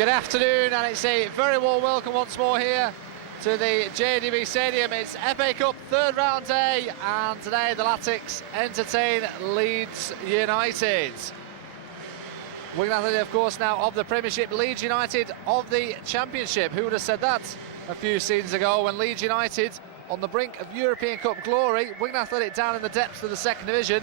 Good afternoon, and it's a very warm welcome once more here to the JJB Stadium. It's FA Cup third round day, and today the Latics entertain Leeds United. Wigan Athletic, of course, now of the Premiership, Leeds United of the Championship. Who would have said that a few seasons ago, when Leeds United on the brink of European Cup glory, Wigan Athletic down in the depths of the second division.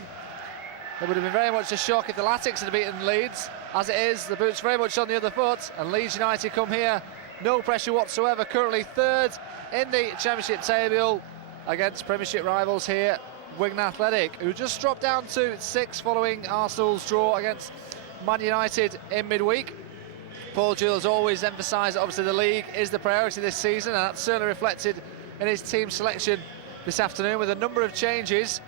It would have been very much a shock if the Latics had beaten Leeds. As it is, the boot's very much on the other foot, and Leeds United come here, no pressure whatsoever, currently third in the Championship table against Premiership rivals here, Wigan Athletic, who just dropped down to 6th following Arsenal's draw against Man United in midweek. Paul Jewell has always emphasised that obviously the league is the priority this season, and that's certainly reflected in his team selection this afternoon, with a number of changes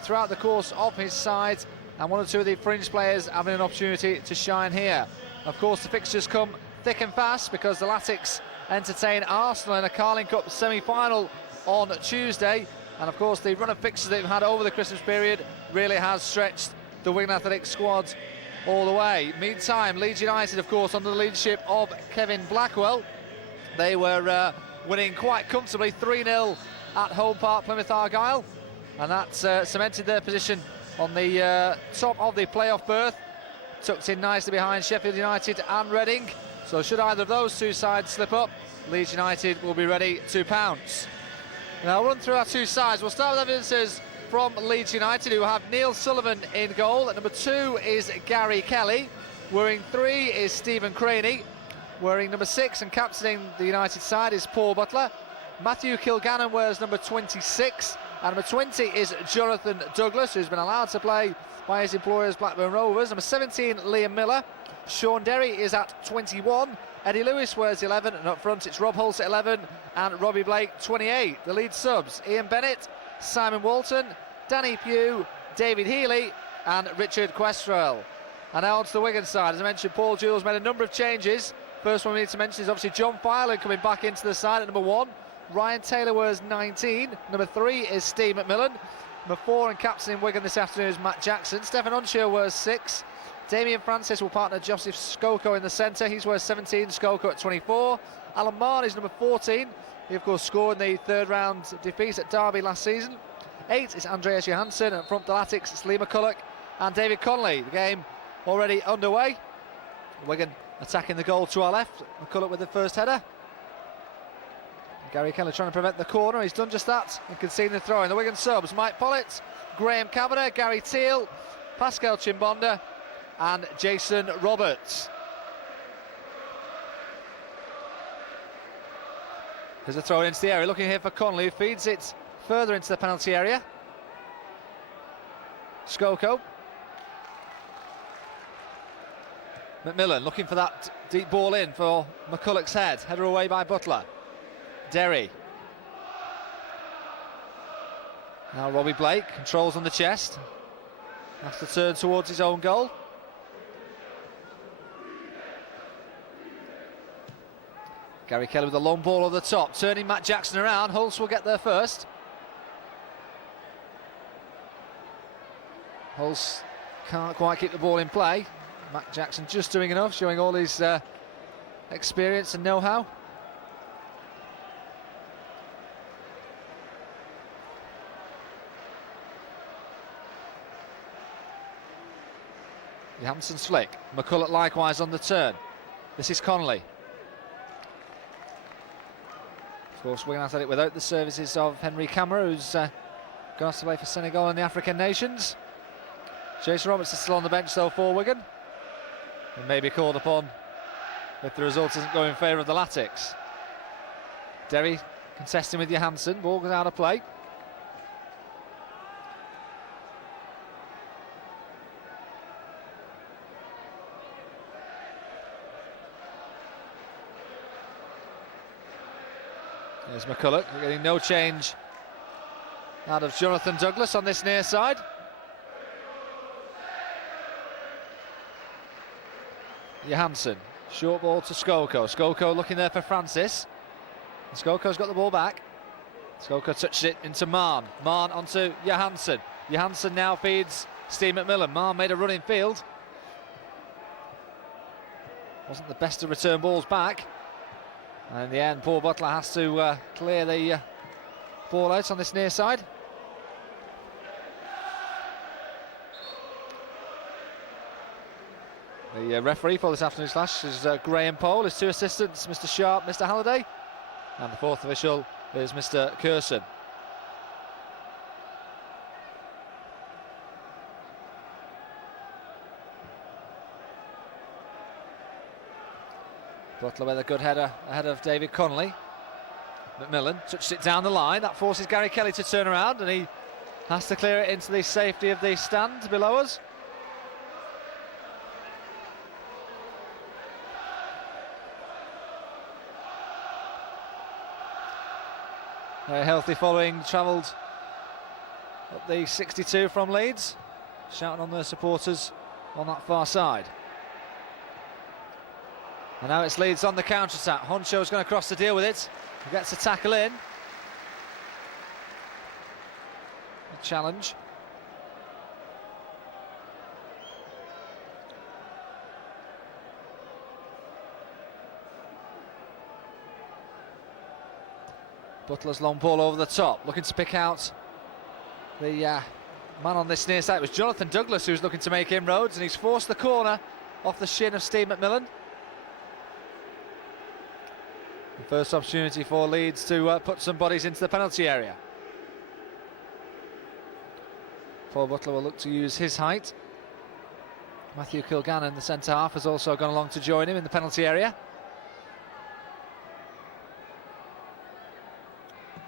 throughout the course of his side, and one or two of the fringe players having an opportunity to shine here. Of course, the fixtures come thick and fast because the Latics entertain Arsenal in a Carling Cup semi-final on Tuesday, and of course the run of fixtures they've had over the Christmas period really has stretched the Wigan Athletic squad all the way. Meantime, Leeds United, of course, under the leadership of Kevin Blackwell, they were winning quite comfortably 3-0 at home park Plymouth Argyle, and that cemented their position on the top of the playoff berth, tucked in nicely behind Sheffield United and Reading. So should either of those two sides slip up, Leeds United will be ready to pounce. Now, I'll run through our two sides. We'll start with evidences from Leeds United, who have Neil Sullivan in goal. At number 2 is Gary Kelly. Wearing 3 is Stephen Craney. Wearing number 6 and captaining the United side is Paul Butler. Matthew Kilgannon wears number 26. And number 20 is Jonathan Douglas, who's been allowed to play by his employers Blackburn Rovers. Number 17, Liam Miller. Sean Derry is at 21. Eddie Lewis wears 11, and up front it's Rob Hulse at 11 and Robbie Blake 28. The lead subs: Ian Bennett, Simon Walton, Danny Pugh, David Healy and Richard Questrell. And now on to the Wigan side. As I mentioned, Paul Jewell's made a number of changes. First one we need to mention is obviously John Fireland coming back into the side at number 1. Ryan Taylor wears 19. Number 3 is Steve McMillan. Number 4 and captaining Wigan this afternoon is Matt Jackson. Stefan Unsure wears 6. Damien Francis will partner Joseph Skoko in the centre. He's wears 17, Skoko at 24. Alan Marr is number 14. He of course scored in the third round defeat at Derby last season. 8 is Andreas Johansson, and from the Latics it's Lee McCulloch and David Connolly. The game already underway. Wigan attacking the goal to our left. McCulloch with the first header. Gary Kelly trying to prevent the corner. He's done just that and conceding the throw in. The Wigan subs: Mike Pollett, Graham Kavanagh, Gary Teal, Pascal Chimbonda and Jason Roberts. There's a throw into the area, looking here for Connolly, who feeds it further into the penalty area. Skoko. McMillan looking for that deep ball in for McCulloch's head. Header away by Butler. Derry. Now Robbie Blake controls on the chest. Has to turn towards his own goal. Gary Kelly with a long ball on the top, turning Matt Jackson around. Hulse will get there first. Hulse can't quite keep the ball in play. Matt Jackson just doing enough, showing all his experience and know-how. Johansson's flick. McCulloch likewise on the turn. This is Connolly. Of course, Wigan Athletic without the services of Henry Camara, who's gone to play for Senegal and the African nations. Jason Roberts is still on the bench though for Wigan, and may be called upon if the result isn't going in favour of the Latics. Derry contesting with Johansson. Ball goes out of play. There's McCulloch, getting no change out of Jonathan Douglas on this near side. Johansson, short ball to Skoko. Skoko looking there for Francis. Skoko's got the ball back. Skoko touches it into Marn. Marn onto Johansson. Johansson now feeds Steve McMillan. Marn made a run in field. Wasn't the best of return balls back. And in the end, Paul Butler has to clear the ball out on this near side. The referee for this afternoon's clash is Graham Pole. His two assistants, Mr. Sharp, Mr. Halliday. And the fourth official is Mr. Curson. Butler with a good header ahead of David Connolly. McMillan touched it down the line. That forces Gary Kelly to turn around, and he has to clear it into the safety of the stand below us. Very healthy following, travelled up the 62 from Leeds, shouting on their supporters on that far side. And now it's Leeds on the counter-attack. Honcho's going to cross the deal with it. He gets a tackle in. A challenge. Butler's long ball over the top, looking to pick out the man on this near side. It was Jonathan Douglas who was looking to make inroads, and he's forced the corner off the shin of Steve McMillan. The first opportunity for Leeds to put some bodies into the penalty area. Paul Butler will look to use his height. Matthew Kilgannon, the centre half, has also gone along to join him in the penalty area.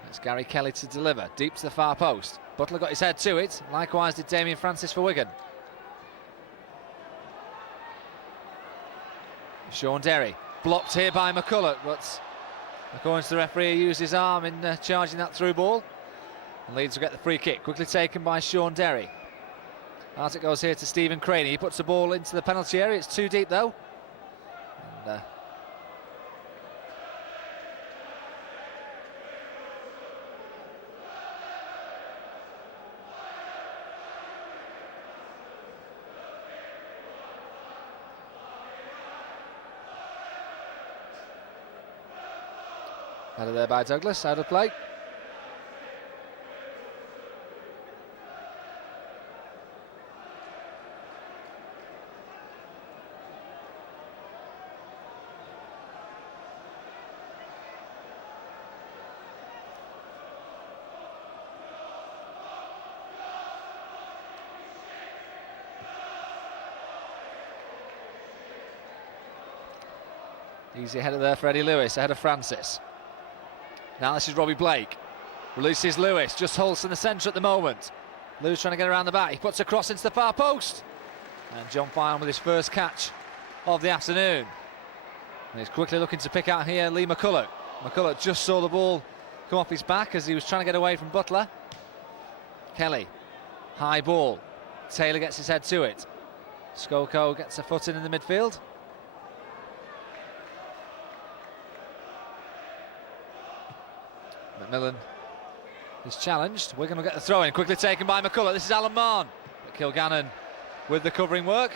It's Gary Kelly to deliver, deep to the far post. Butler got his head to it, likewise did Damien Francis for Wigan. Sean Derry, blocked here by McCulloch, but according to the referee, he used his arm in charging that through ball. And Leeds will get the free kick, quickly taken by Sean Derry. As it goes here to Stephen Craney, he puts the ball into the penalty area. It's too deep though. And, header there by Douglas, out of play. Easy header there for Eddie Lewis, ahead of Francis. Now this is Robbie Blake. Releases Lewis, just holds in the centre at the moment. Lewis trying to get around the back. He puts a cross into the far post. And John Fine with his first catch of the afternoon. And he's quickly looking to pick out here Lee McCulloch. McCulloch just saw the ball come off his back as he was trying to get away from Butler. Kelly, high ball. Taylor gets his head to it. Skoko gets a foot in the midfield. McMillan is challenged. Wigan will get the throw in, quickly taken by McCulloch. This is Alan Marn. But Kilgannon with the covering work.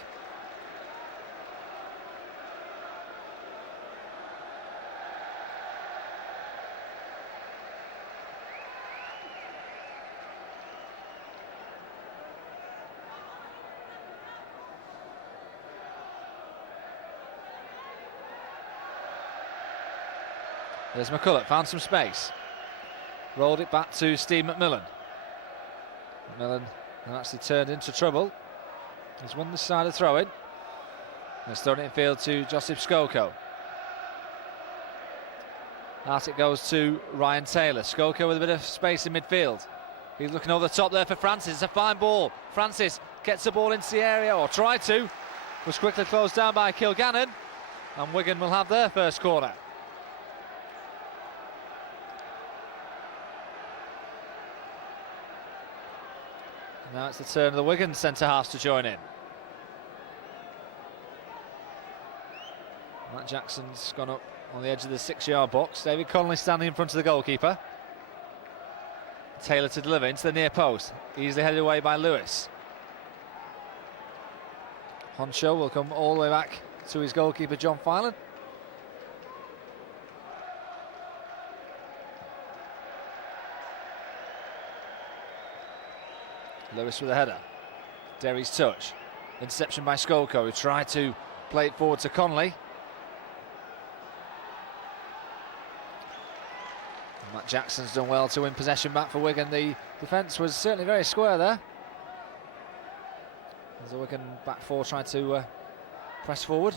There's McCulloch, found some space. Rolled it back to Steve McMillan. McMillan actually turned into trouble. He's won the side of throw-in. He's thrown it in field to Josip Skoko. Out it goes to Ryan Taylor. Skoko with a bit of space in midfield. He's looking over the top there for Francis. It's a fine ball. Francis gets the ball into the area, or tried to. Was quickly closed down by Kilgannon. And Wigan will have their first corner. Now it's the turn of the Wigan centre-halves to join in. Matt Jackson's gone up on the edge of the 6-yard box. David Connolly standing in front of the goalkeeper. Taylor to deliver into the near post. Easily headed away by Lewis. Honcho will come all the way back to his goalkeeper, John Filan. Lewis with a header. Derry's touch. Interception by Skolko, who tried to play it forward to Conley. And Matt Jackson's done well to win possession back for Wigan. The defence was certainly very square there, as the Wigan back four tried to press forward.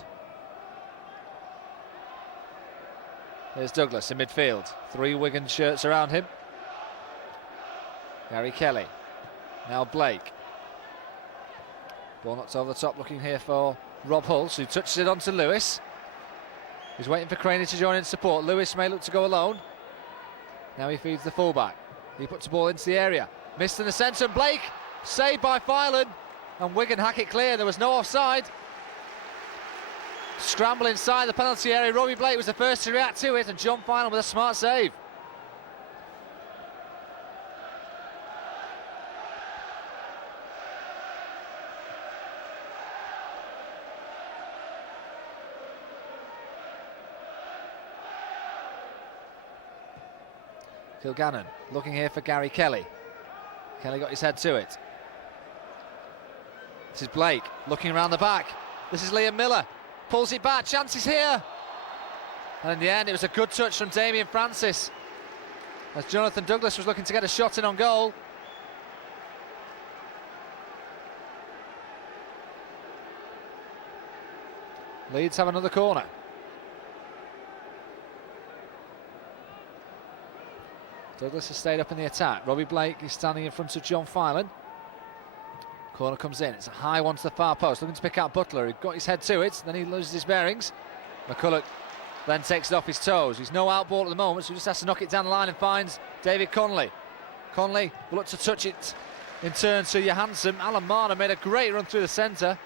There's Douglas in midfield. 3 Wigan shirts around him. Gary Kelly. Now Blake. Ball knocked over the top, looking here for Rob Hulse, who touches it onto Lewis. He's waiting for Craney to join in support. Lewis may look to go alone. Now he feeds the fullback. He puts the ball into the area. Missed in the centre, and Blake saved by Filan. And Wigan hack it clear. There was no offside. Scramble inside the penalty area. Robbie Blake was the first to react to it, and John Filan with a smart save. Kilgannon looking here for Gary Kelly. Kelly got his head to it. This is Blake looking around the back. This is Liam Miller. Pulls it back, chances here. And in the end, it was a good touch from Damien Francis, as Jonathan Douglas was looking to get a shot in on goal. Leeds have another corner. Douglas has stayed up in the attack. Robbie Blake is standing in front of John Filan. Corner comes in. It's a high one to the far post. Looking to pick out Butler. He got his head to it. Then he loses his bearings. McCulloch then takes it off his toes. He's no out ball at the moment, so he just has to knock it down the line and finds David Conley. Conley will look to touch it in turn to Johansson. Alan Marner made a great run through the centre.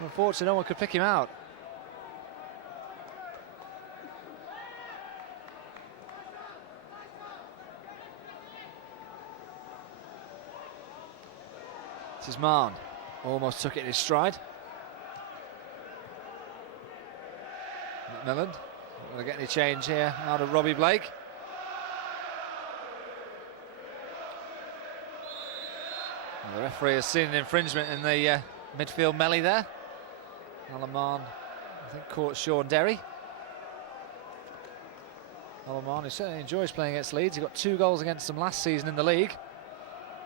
Unfortunately, no one could pick him out. This is Marn. Almost took it in his stride. McMillan. Not going to get any change here out of Robbie Blake. And the referee has seen an infringement in the midfield melee there. Alan Marn, I think, caught Sean Derry. Alan Marn, who certainly enjoys playing against Leeds. He got 2 goals against them last season in the league,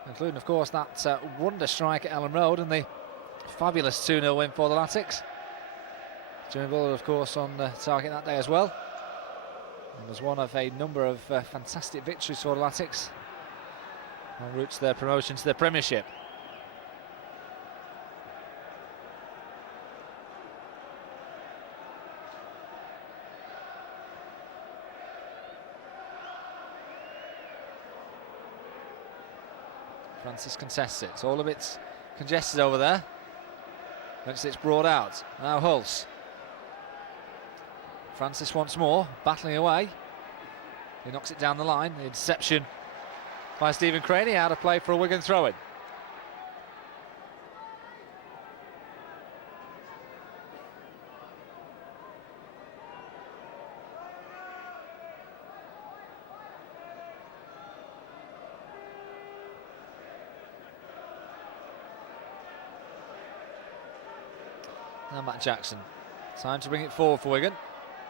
including, of course, that wonder strike at Ellen Road and the fabulous 2-0 win for the Latics. Jimmy Bullard, of course, on target that day as well, and was one of a number of fantastic victories for the Latics en route to their promotion to the Premiership. Francis contests it. It's all a bit congested over there. Once it's brought out. Now Hulse. Francis once more, battling away. He knocks it down the line. The interception by Stephen Craney, out of play for a Wigan throw-in. Now Matt Jackson. Time to bring it forward for Wigan.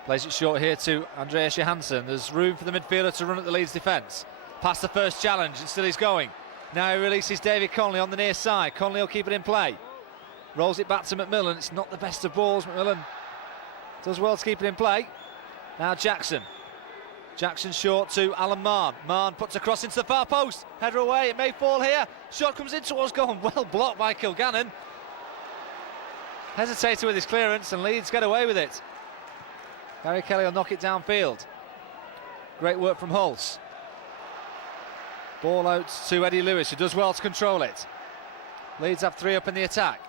Plays it short here to Andreas Johansson. There's room for the midfielder to run at the Leeds defence. Past the first challenge, and still he's going. Now he releases David Conley on the near side. Conley will keep it in play. Rolls it back to McMillan. It's not the best of balls. McMillan does well to keep it in play. Now Jackson. Jackson short to Alan Marn. Marn puts a cross into the far post. Header away, it may fall here. Shot comes in towards goal, well blocked by Kilgannon. Hesitated with his clearance, and Leeds get away with it. Gary Kelly will knock it downfield. Great work from Hulse. Ball out to Eddie Lewis, who does well to control it. Leeds have 3 up in the attack.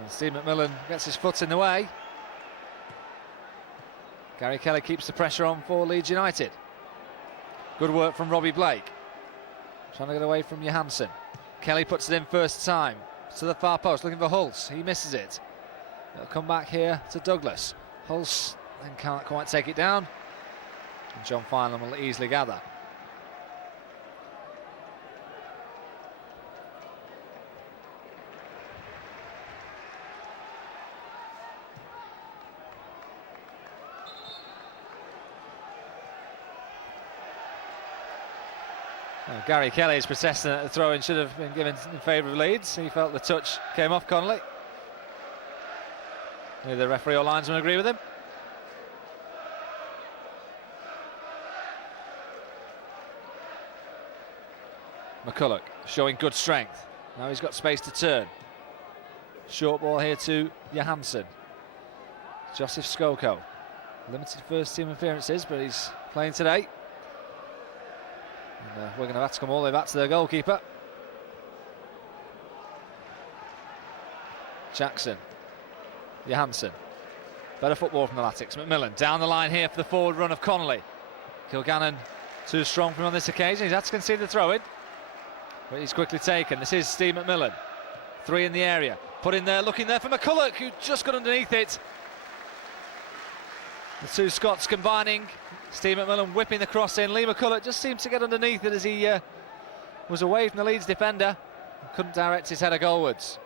And Steve McMillan gets his foot in the way. Gary Kelly keeps the pressure on for Leeds United. Good work from Robbie Blake. Trying to get away from Johansson. Kelly puts it in first time. To the far post, looking for Hulse. He misses it. It'll come back here to Douglas. Hulse then can't quite take it down. And John Fineland will easily gather. Gary Kelly is protesting that the throw-in should have been given in favour of Leeds. He felt the touch came off Connolly. Maybe the referee or linesman agree with him. McCulloch showing good strength. Now he's got space to turn. Short ball here to Johansson. Joseph Skoko. Limited first team appearances, but he's playing today. And Wigan have had to come all the way back to their goalkeeper. Jackson. Johansson. Better football from the Latics. McMillan down the line here for the forward run of Connolly. Kilgannon too strong for him on this occasion. He's had to concede the throw-in, but he's quickly taken. This is Steve McMillan. 3 in the area. Put in there, looking there for McCulloch, who just got underneath it. The two Scots combining. Steve McMillan whipping the cross in. Lee McCulloch just seemed to get underneath it as he was away from the Leeds defender and couldn't direct his header goalwards.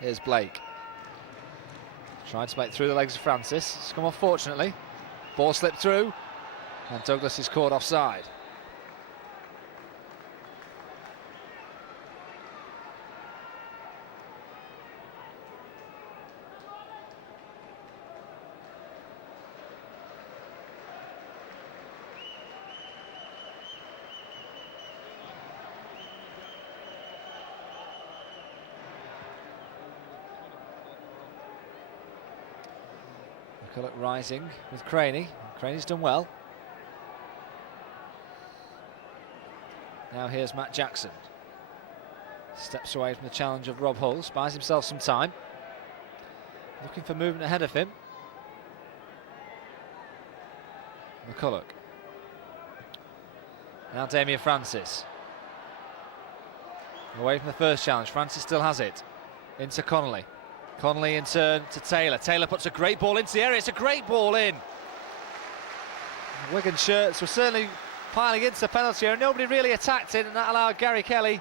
Here's Blake. Trying to make through the legs of Francis. It's come off fortunately. Ball slipped through and Douglas is caught offside. McCulloch rising with Craney. Craney's done well. Now here's Matt Jackson. Steps away from the challenge of Rob Hulse, buys himself some time. Looking for movement ahead of him. McCulloch. Now Damien Francis. Away from the first challenge, Francis still has it. Into Connolly. Connolly in turn to Taylor. Taylor puts a great ball into the area. It's a great ball in. Wigan shirts were certainly piling into the penalty area. Nobody really attacked it, and that allowed Gary Kelly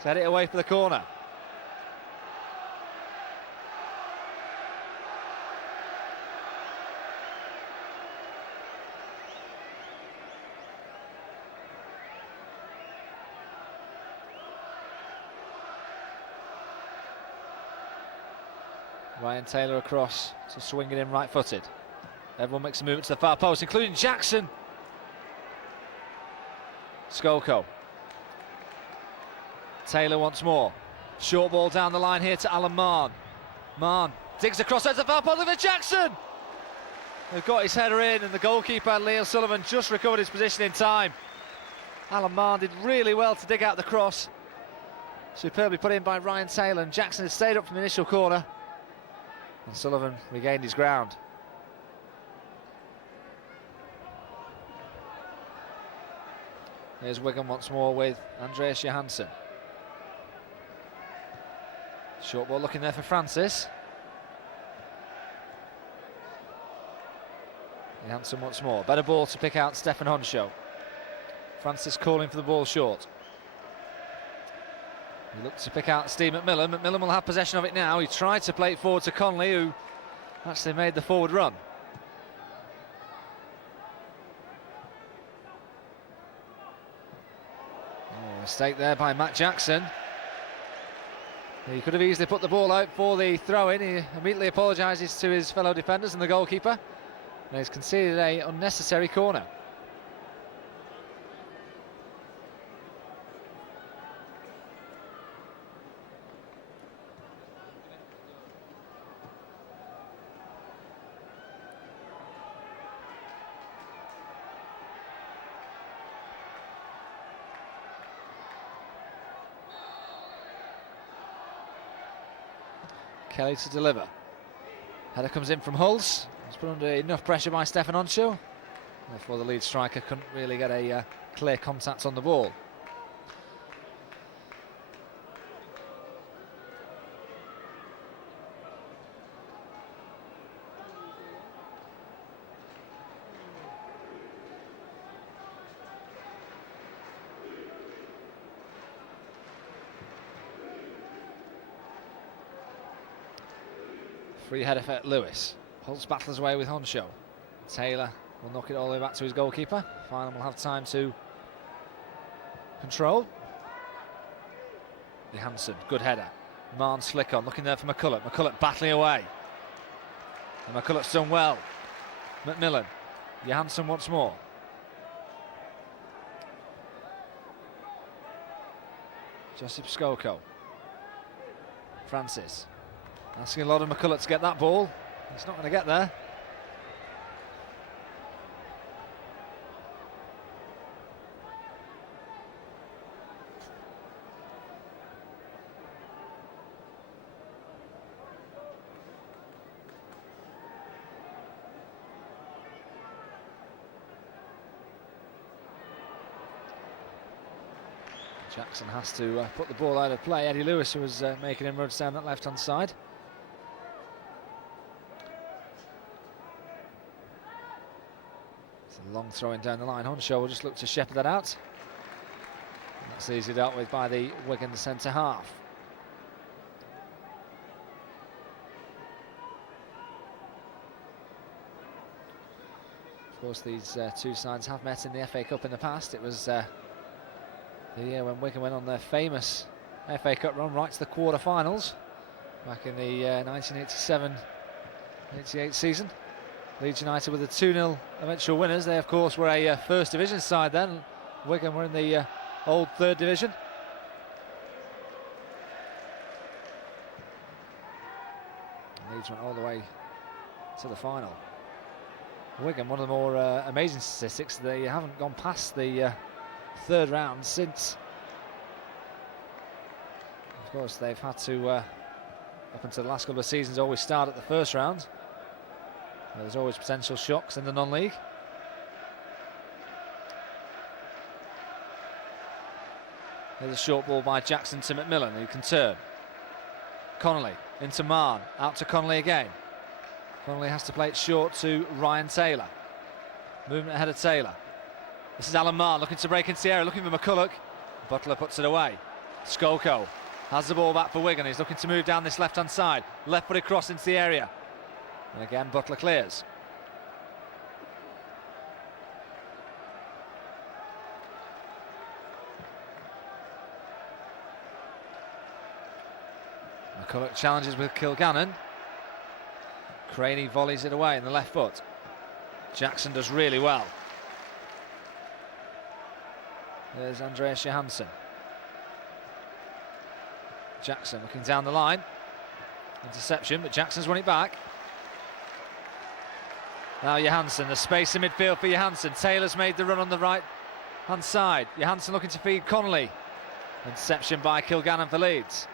to head it away for the corner. Ryan Taylor across to swing it in right-footed. Everyone makes a movement to the far post, including Jackson. Skoko. Taylor once more. Short ball down the line here to Alan Marn. Marn digs across to the far post with Jackson. They've got his header in, and the goalkeeper, Leo Sullivan, just recovered his position in time. Alan Marn did really well to dig out the cross. Superbly put in by Ryan Taylor, and Jackson has stayed up from the initial corner. And Sullivan regained his ground. Here's Wigan once more with Andreas Johansson. Short ball looking there for Francis. Johansson once more. Better ball to pick out Stefan Honshaw. Francis calling for the ball short. He looked to pick out Steve McMillan. McMillan will have possession of it now. He tried to play it forward to Connolly, who actually made the forward run. Oh, mistake there by Matt Jackson. He could have easily put the ball out for the throw-in. He immediately apologises to his fellow defenders and the goalkeeper. And he's conceded an unnecessary corner. Kelly to deliver. Header comes in from Hulls. He's put under enough pressure by Stefan Oncho. Therefore the lead striker couldn't really get a clear contact on the ball. Free header for Lewis. Hulls battles away with Honcho. Taylor will knock it all the way back to his goalkeeper. Final will have time to control. Johansson, good header. Marn slick on, looking there for McCulloch. McCulloch battling away. And McCulloch's done well. McMillan. Johansson once more. Josip Skoko. Francis. Asking a lot of McCulloch to get that ball. He's not going to get there. Jackson has to put the ball out of play. Eddie Lewis was making inroads down that left-hand side. It's a long throw in down the line. Honshaw will just look to shepherd that out. And that's easily dealt with by the Wigan centre half. Of course, these two sides have met in the FA Cup in the past. It was the year when Wigan went on their famous FA Cup run right to the quarter-finals back in the 1987-88 season. Leeds United were the 2-0 eventual winners. They, of course, were a First Division side then. Wigan were in the old Third Division. And Leeds went all the way to the final. Wigan, one of the more amazing statistics, they haven't gone past the third round since. Of course, they've had to, up until the last couple of seasons, always start at the first round. There's always potential shocks in the non-league. There's a short ball by Jackson to McMillan, who can turn. Connolly into Marn, out to Connolly again. Connolly has to play it short to Ryan Taylor. Movement ahead of Taylor. This is Alan Marn looking to break into the area, looking for McCulloch. Butler puts it away. Skoko has the ball back for Wigan. He's looking to move down this left-hand side. Left-footed cross into the area. And again, Butler clears. McCulloch challenges with Kilgannon. Craney volleys it away in the left foot. Jackson does really well. There's Andreas Johansson. Jackson looking down the line. Interception, but Jackson's won it back. Now Johansson, the space in midfield for Johansson. Taylor's made the run on the right-hand side. Johansson looking to feed Connolly. Interception by Kilgannon for Leeds.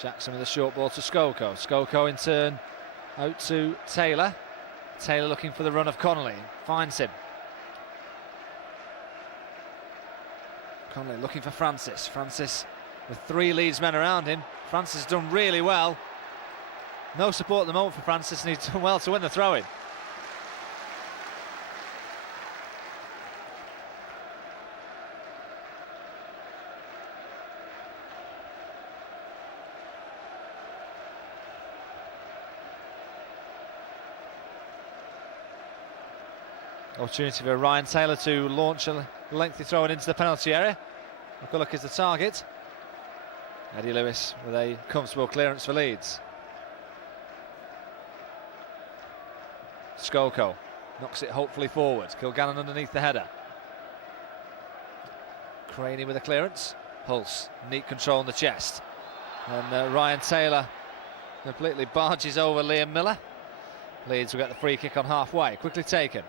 Jackson with a short ball to Skoko. Skoko in turn out to Taylor. Taylor looking for the run of Connolly. Finds him. Connolly looking for Francis. Francis with three Leeds men around him. Francis has done really well. No support at the moment for Francis, and he's done well to win the throw-in. Opportunity for Ryan Taylor to launch a lengthy throw into the penalty area. McCulloch is the target. Eddie Lewis with a comfortable clearance for Leeds. Skoko Knocks it hopefully forward. Kilgannon underneath the header. Craney with a clearance. Hulse, neat control on the chest. And Ryan Taylor completely barges over Liam Miller. Leeds will get the free kick on halfway. Quickly taken.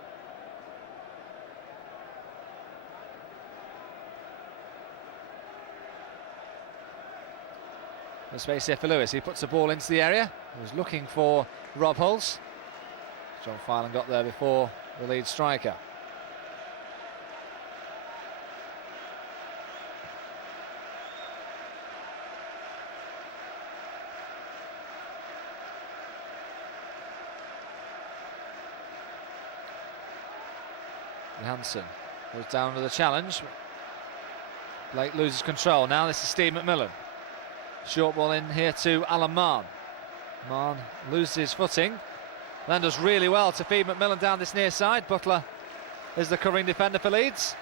The space here for Lewis. He puts the ball into the area. He was looking for Rob Hulse. John Filan got there before the Leeds striker. Johansson goes down to the challenge. Blake loses control. Now this is Steve McMillan. Short ball in here to Alan Marn. Marn loses his footing. Then does really well to feed McMillan down this near side. Butler is the covering defender for Leeds.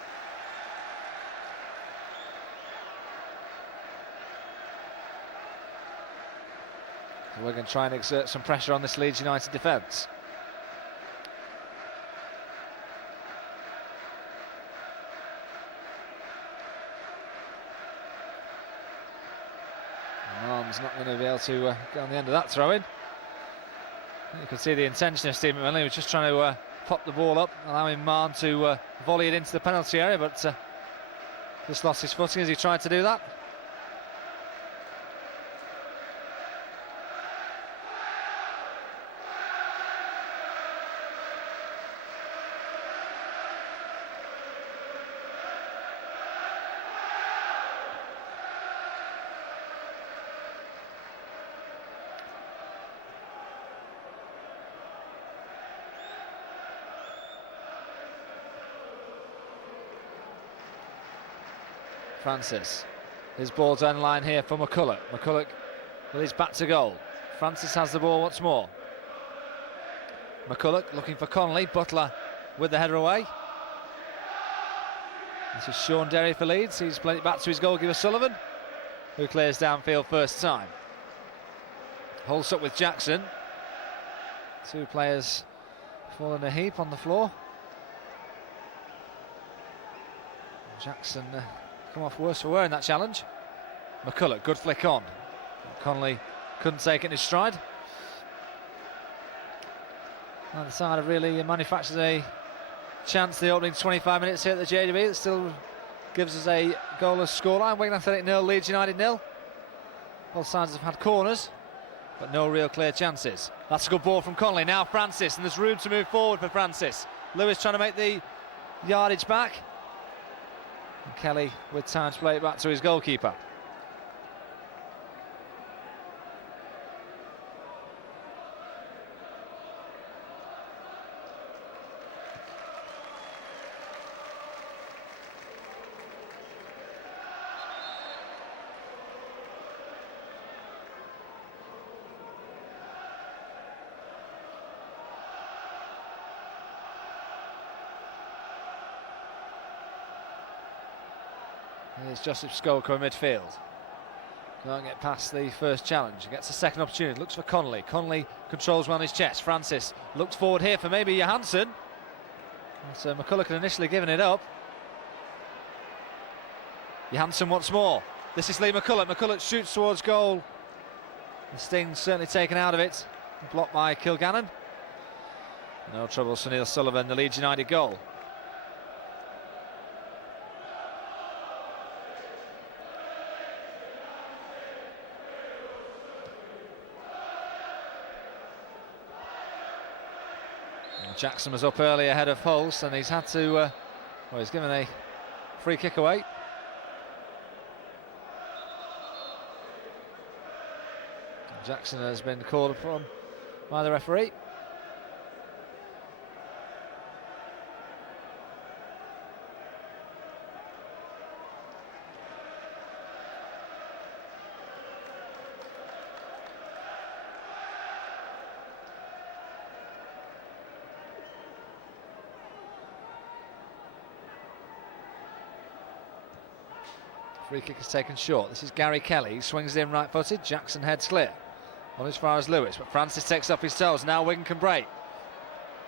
We're going to try and exert some pressure on this Leeds United defence. Marn's not going to be able to get on the end of that throw-in. You can see the intention of Steve McMillan. He was just trying to pop the ball up, allowing Marn to volley it into the penalty area, but just lost his footing as he tried to do that. Francis, his ball's end line here for McCulloch. McCulloch with his back to goal. Francis has the ball once more. McCulloch looking for Connolly. Butler with the header away. This is Sean Derry for Leeds. He's played it back to his goalkeeper Sullivan, who clears downfield first time. Holds up with Jackson. Two players fall in a heap on the floor. Jackson come off worse for wear in that challenge. McCulloch, good flick on. Connolly couldn't take it in his stride. Either side have really manufactured a chance the opening 25 minutes here at the JJB. That still gives us a goalless scoreline. Wigan Athletic 0, Leeds United 0. Both sides have had corners, but no real clear chances. That's a good ball from Connolly. Now Francis, and there's room to move forward for Francis. Lewis trying to make the yardage back. And Kelly with time to play it back to his goalkeeper. Here's Joseph Skolko in midfield. Can't get past the first challenge. Gets a second opportunity. Looks for Connolly. Connolly controls one on his chest. Francis looks forward here for maybe Johansson. So McCulloch had initially given it up. Johansson once more. This is Lee McCulloch. McCulloch shoots towards goal. The sting's certainly taken out of it. Blocked by Kilgannon. No trouble for Neil Sullivan, the Leeds United goal. Jackson was up early ahead of Hulse, and he's had to, well, he's given a free kick away. Jackson has been called upon by the referee. Free kick is taken short. This is Gary Kelly. He swings in right-footed. Jackson heads clear. On as far as Lewis, but Francis takes up his toes. Now Wigan can break.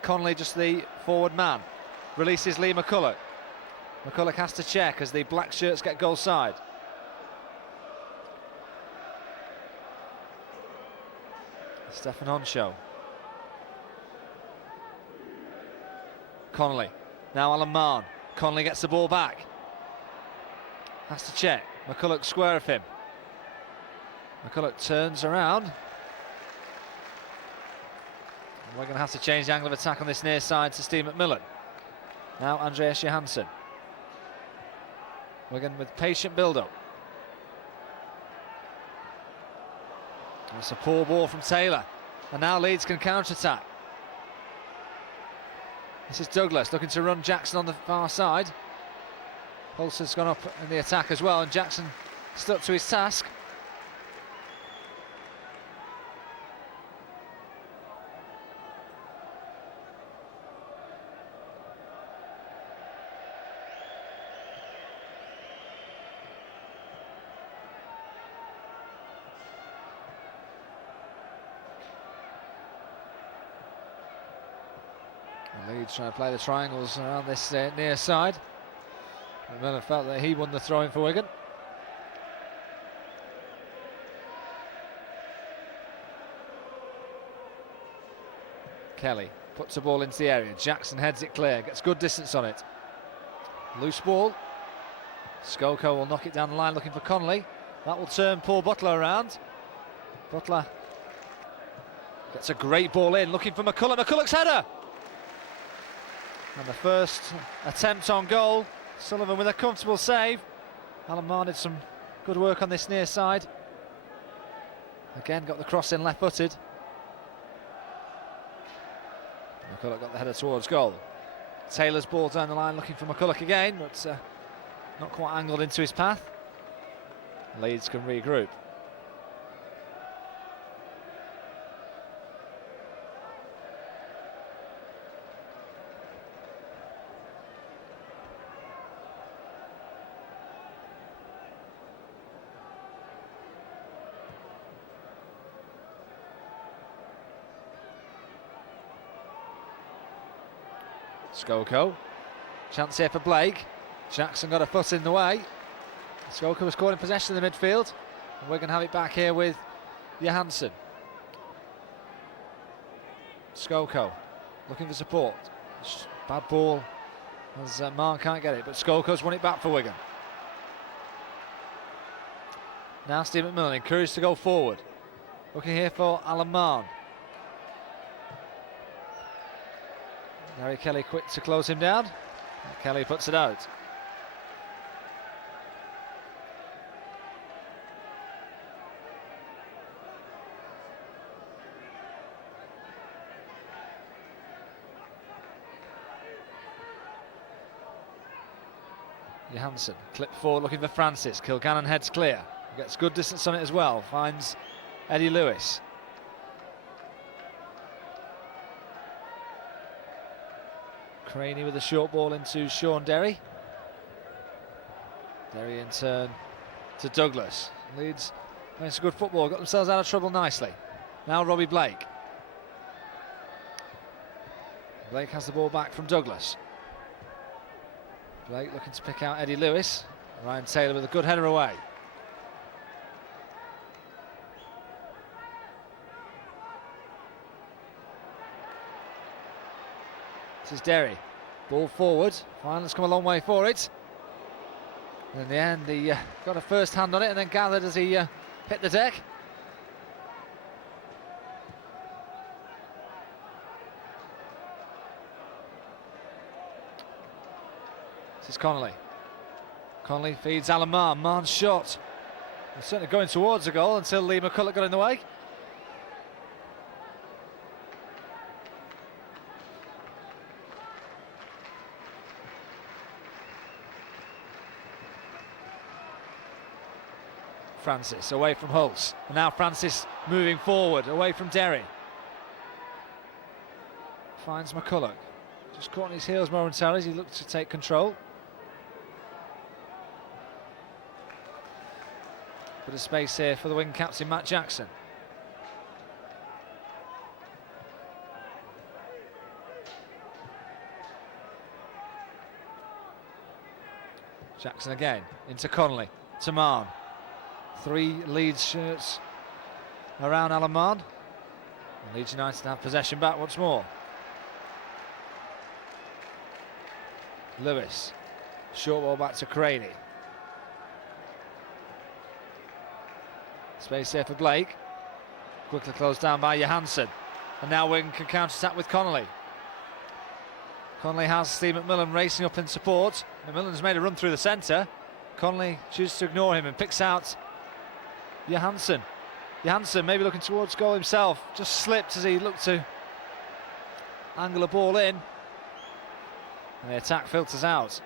Connolly just the forward man. Releases Lee McCulloch. McCulloch has to check as the black shirts get goal side. Stefan Honshaw. Connolly. Now Alan Mahon. Connolly gets the ball back. Has to check. McCulloch square of him. McCulloch turns around. We're going to have to change the angle of attack on this near side to Steve McMillan. Now Andreas Johansson. Wigan with patient build-up. It's a poor ball from Taylor. And now Leeds can counter-attack. This is Douglas looking to run Jackson on the far side. Pulse has gone up in the attack as well, and Jackson stuck to his task. Leeds trying to play the triangles around this near side. McMillan felt that he won the throw-in for Wigan. Kelly puts the ball into the area. Jackson heads it clear, gets good distance on it. Loose ball. Skoko will knock it down the line looking for Connolly. That will turn Paul Butler around. Butler gets a great ball in, looking for McCulloch. McCulloch's header! And the first attempt on goal. Sullivan with a comfortable save. Alan Mahon did some good work on this near side. Again, got the cross in left-footed. McCulloch got the header towards goal. Taylor's ball down the line looking for McCulloch again, but not quite angled into his path. Leeds can regroup. Skoko, chance here for Blake. Jackson got a foot in the way. Skoko was caught in possession of the midfield, and we're going to have it back here with Johansson. Skoko looking for support. Bad ball as Mahon can't get it, but Skoko's won it back for Wigan. Now Steve McMillan encouraged to go forward. Looking here for Alan Mahon. Harry Kelly quick to close him down. Kelly puts it out. Johansson clip forward looking for Francis. Kilgannon heads clear. Gets good distance on it as well. Finds Eddie Lewis. Craney with a short ball into Sean Derry. Derry in turn to Douglas. Leeds playing some good football, got themselves out of trouble nicely. Now Robbie Blake. Blake has the ball back from Douglas. Blake looking to pick out Eddie Lewis. Ryan Taylor with a good header away. This is Derry. Ball forward. Finland's come a long way for it. And in the end, he got a first hand on it and then gathered as he hit the deck. This is Connolly. Connolly feeds Alan Mahon. Mahan's shot. He's certainly going towards a goal until Lee McCulloch got in the way. Francis away from Hulse, and now Francis moving forward away from Derry. Finds McCulloch, just caught on his heels momentarily as he looked to take control. Bit of space here for the Wigan captain Matt Jackson. Jackson again, into Connolly, to Marn. 3 Leeds shirts around Alan Marn. And Leeds United have possession back once more. Lewis, short ball back to Craney. Space here for Blake. Quickly closed down by Johansson. And now Wigan can counter-attack with Connolly. Connolly has Steve McMillan racing up in support. McMillan's made a run through the centre. Connolly chooses to ignore him and picks out Johansson. Johansson maybe looking towards goal himself. Just slipped as he looked to angle the ball in. And the attack filters out.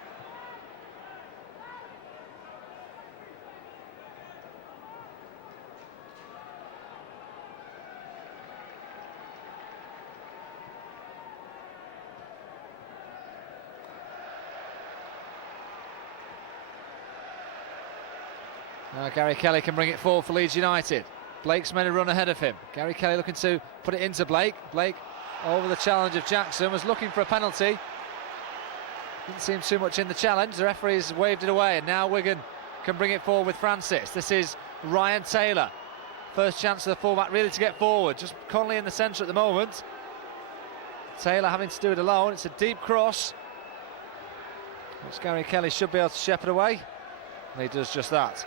Now Gary Kelly can bring it forward for Leeds United. Blake's made a run ahead of him. Gary Kelly looking to put it into Blake. Blake over the challenge of Jackson, was looking for a penalty. Didn't seem too much in the challenge. The referee's waved it away, and now Wigan can bring it forward with Francis. This is Ryan Taylor. First chance of the fullback really to get forward. Just Connolly in the centre at the moment. Taylor having to do it alone. It's a deep cross, which Gary Kelly should be able to shepherd away. And he does just that.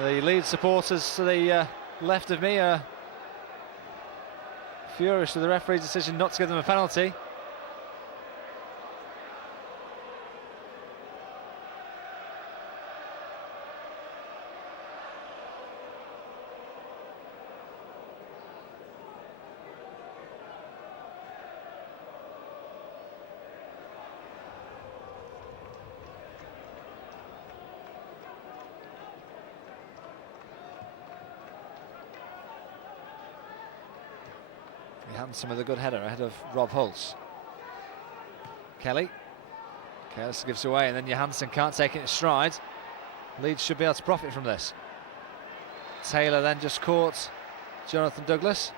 The Leeds supporters to the left of me are furious with the referee's decision not to give them a penalty. Handsome with a good header ahead of Rob Hulse. Kelly. Careless gives away, and then Johansson can't take it in stride. Leeds should be able to profit from this. Taylor then just caught Jonathan Douglas.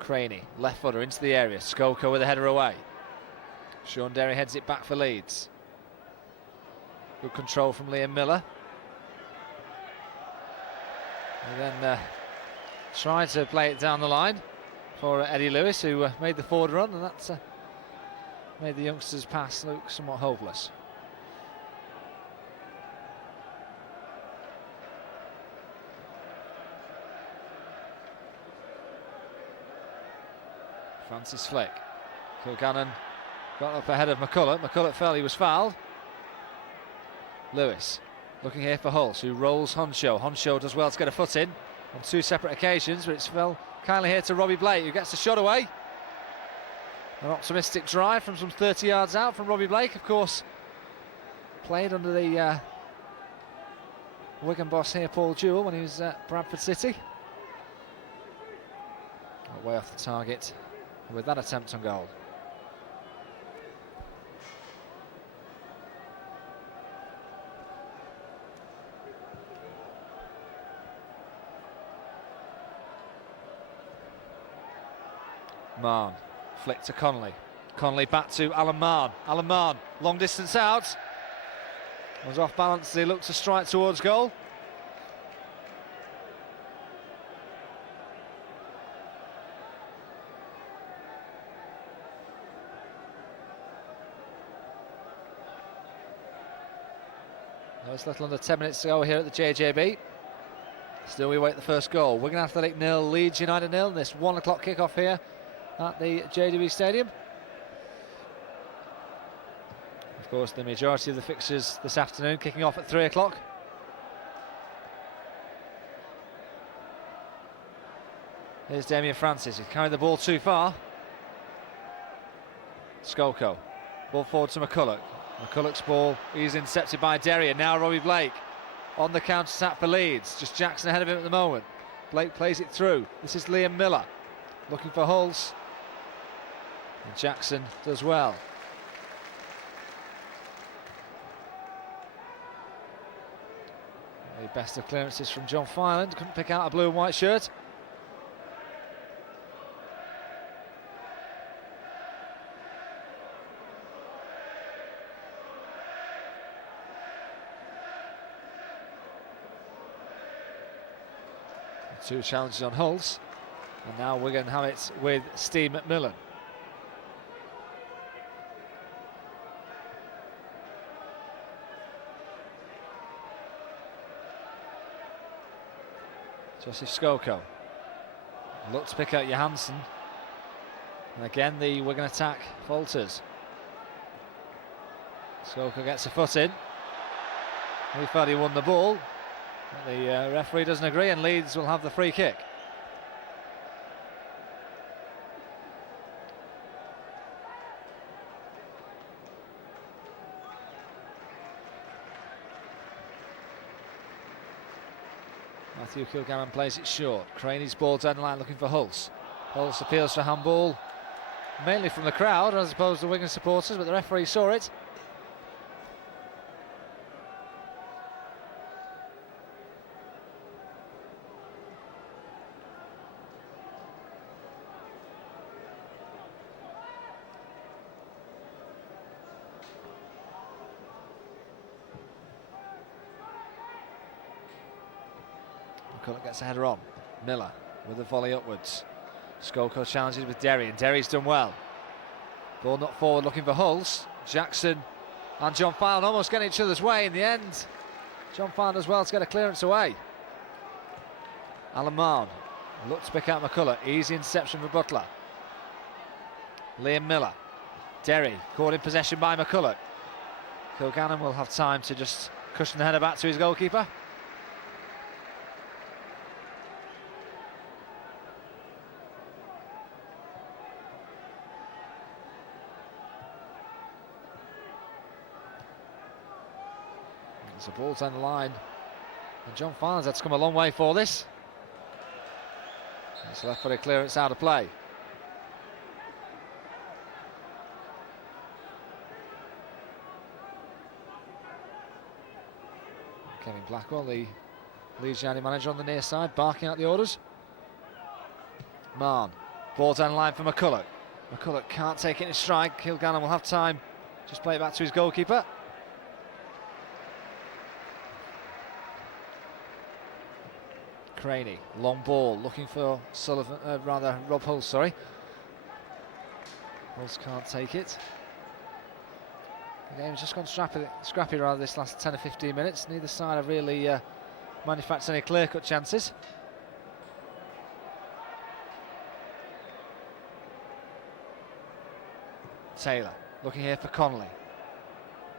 Craney, left footer into the area. Skoko with a header away. Sean Derry heads it back for Leeds. Good control from Liam Miller. And then tried to play it down the line for Eddie Lewis, who made the forward run, and that's made the youngsters' pass look somewhat hopeless. Francis Flick. Kilgannon got up ahead of McCulloch. McCulloch felt he was fouled. Lewis looking here for Hulse, who rolls Honshaw. Honshaw does well to get a foot in on 2 separate occasions, but it's fell kindly here to Robbie Blake, who gets the shot away. An optimistic drive from some 30 yards out from Robbie Blake, of course. Played under the Wigan boss here, Paul Jewell, when he was at Bradford City. Way off the target with that attempt on goal. Marn, flick to Connolly. Connolly back to Alan Marn. Alan Marn, long distance out. Was off balance as he looked to strike towards goal. It's a little under 10 minutes to go here at the JJB. Still we wait the first goal. Wigan Athletic 0, Leeds United 0. This 1 o'clock kick-off here at the JJB Stadium. Of course, the majority of the fixtures this afternoon kicking off at 3 o'clock. Here's Damien Francis. He's carried the ball too far. Skoko. Ball forward to McCulloch. McCulloch's ball is intercepted by Derry, and now Robbie Blake on the counter-attack for Leeds. Just Jackson ahead of him at the moment. Blake plays it through. This is Liam Miller looking for Hulse. And Jackson does well. The best of clearances from John Filand, couldn't pick out a blue and white shirt. Two challenges on Hulse, and now Wigan have it with Steve McMillan. Joseph Skoko looked to pick out Johansson, and again the Wigan attack falters. Skoko gets a foot in. He thought he won the ball. The referee doesn't agree, and Leeds will have the free kick. Matthew Kilgarman plays it short. Craney's ball down the line looking for Hulse. Hulse appeals for handball, mainly from the crowd as opposed to Wigan supporters, but the referee saw it. McCulloch gets a header on. Miller with a volley upwards. Skoko challenges with Derry, and Derry's done well. Ball not forward, looking for Hulse. Jackson and John Filand almost getting each other's way in the end. John Filand as well to get a clearance away. Alan Marn looks to pick out McCulloch. Easy interception for Butler. Liam Miller. Derry caught in possession by McCulloch. Kilgannon will have time to just cushion the header back to his goalkeeper. There's a ball down the line, and John Filand's had to come a long way for this. It's left-footed clearance out of play. Kevin Blackwell, the Leeds United manager, on the near side, barking out the orders. Marn, ball down the line for McCulloch. McCulloch can't take it in strike. Kilgannon will have time. Just play it back to his goalkeeper. Craney, long ball, looking for Rob Hulse, sorry. Hulse can't take it. The game's just gone scrappy rather this last 10 or 15 minutes. Neither side have really manufactured any clear-cut chances. Taylor, looking here for Connolly.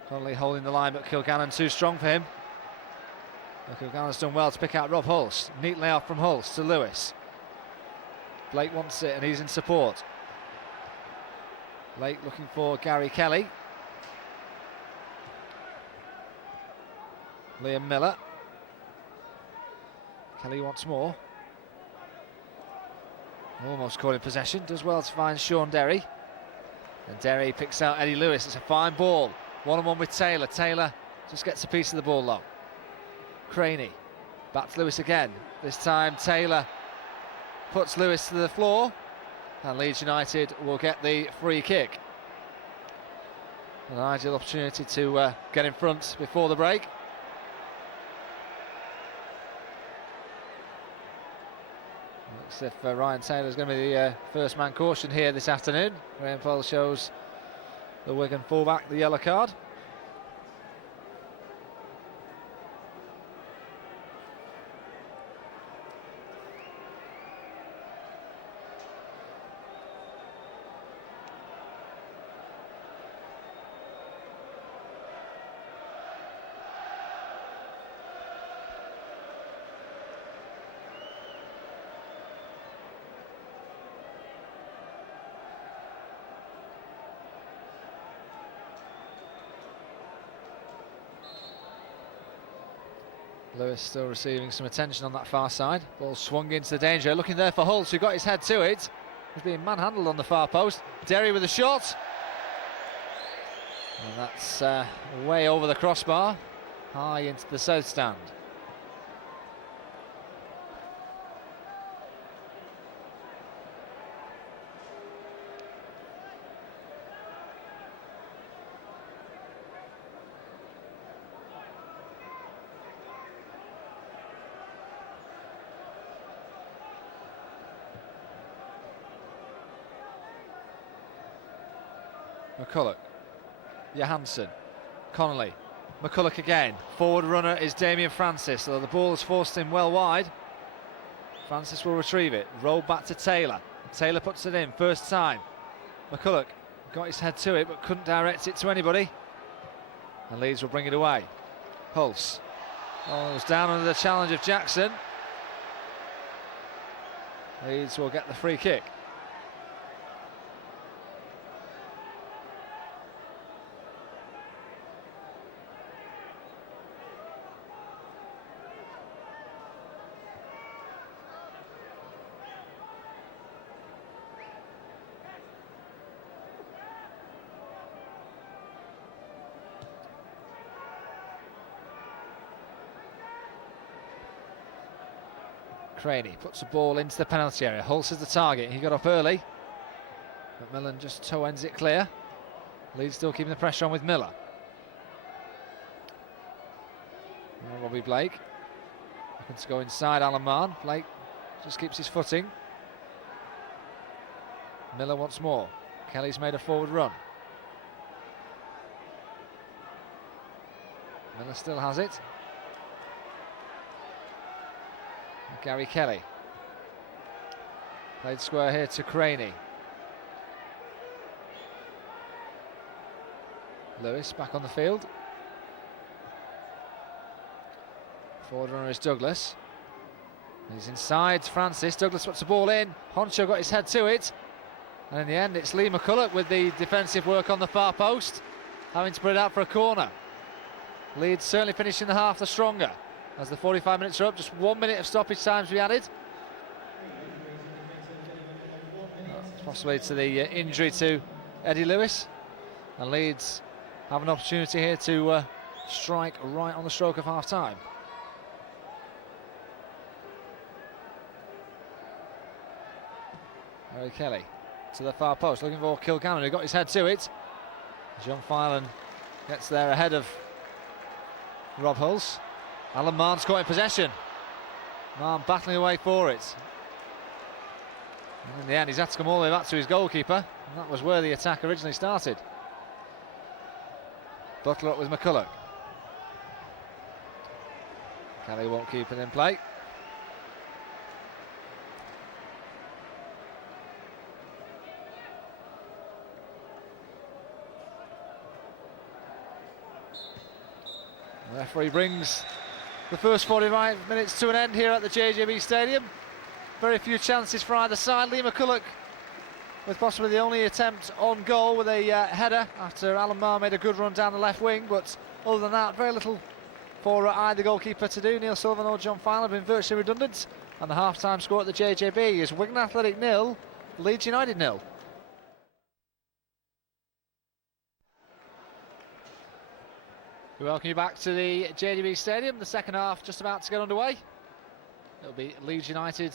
Connolly holding the line, but Kilgannon too strong for him. Kilgannon's done well to pick out Rob Hulse. Neat layoff from Hulse to Lewis. Blake wants it and he's in support. Blake looking for Gary Kelly. Liam Miller. Kelly wants more. Almost caught in possession. Does well to find Sean Derry. And Derry picks out Eddie Lewis. It's a fine ball. One-on-one with Taylor. Taylor just gets a piece of the ball long. Craney, back to Lewis again. This time Taylor puts Lewis to the floor, and Leeds United will get the free kick. An ideal opportunity to get in front before the break. Looks as if Ryan Taylor is going to be the first man cautioned here this afternoon. Graham Poll shows the Wigan fullback the yellow card. Lewis still receiving some attention on that far side. Ball swung into the danger, looking there for Hulse, who got his head to it. He's being manhandled on the far post. Derry with a shot. And that's way over the crossbar, high into the south stand. McCulloch, Johansson, Connolly, McCulloch again. Forward runner is Damien Francis, although the ball has forced him well wide. Francis will retrieve it, roll back to Taylor. Taylor puts it in, first time. McCulloch got his head to it but couldn't direct it to anybody. And Leeds will bring it away. Pulse. Oh, it was down under the challenge of Jackson. Leeds will get the free kick. Craney puts the ball into the penalty area. Hulse is the target. He got up early. McMillan just toe ends it clear. Leeds still keeping the pressure on with Miller. And Robbie Blake. Looking to go inside Alan Mahon. Blake just keeps his footing. Miller once more. Kelly's made a forward run. Miller still has it. Gary Kelly. Played square here to Craney. Lewis back on the field. Forward runner is Douglas. He's inside Francis. Douglas puts the ball in. Honcho got his head to it. And in the end, it's Lee McCulloch with the defensive work on the far post, having to put it out for a corner. Leeds certainly finishing the half the stronger. As the 45 minutes are up, just 1 minute of stoppage time to be added. Possibly to the injury to Eddie Lewis. And Leeds have an opportunity here to strike right on the stroke of half time. Harry Kelly to the far post, looking for Kilgannon, who got his head to it. John Filan gets there ahead of Rob Hulse. Alan Mahon's caught in possession. Mahon battling away for it. And in the end, he's had to come all the way back to his goalkeeper. And that was where the attack originally started. Butler up with McCulloch. Kelly won't keep it in play. The referee brings the first 45 minutes to an end here at the JJB Stadium. Very few chances for either side. Lee McCulloch with possibly the only attempt on goal with a header after Alan Mahon made a good run down the left wing, but other than that, very little for either goalkeeper to do. Neil Sullivan or John Filan have been virtually redundant, and the half-time score at the JJB is Wigan Athletic 0, Leeds United 0. We welcome you back to the JJB Stadium. The second half just about to get underway. It'll be Leeds United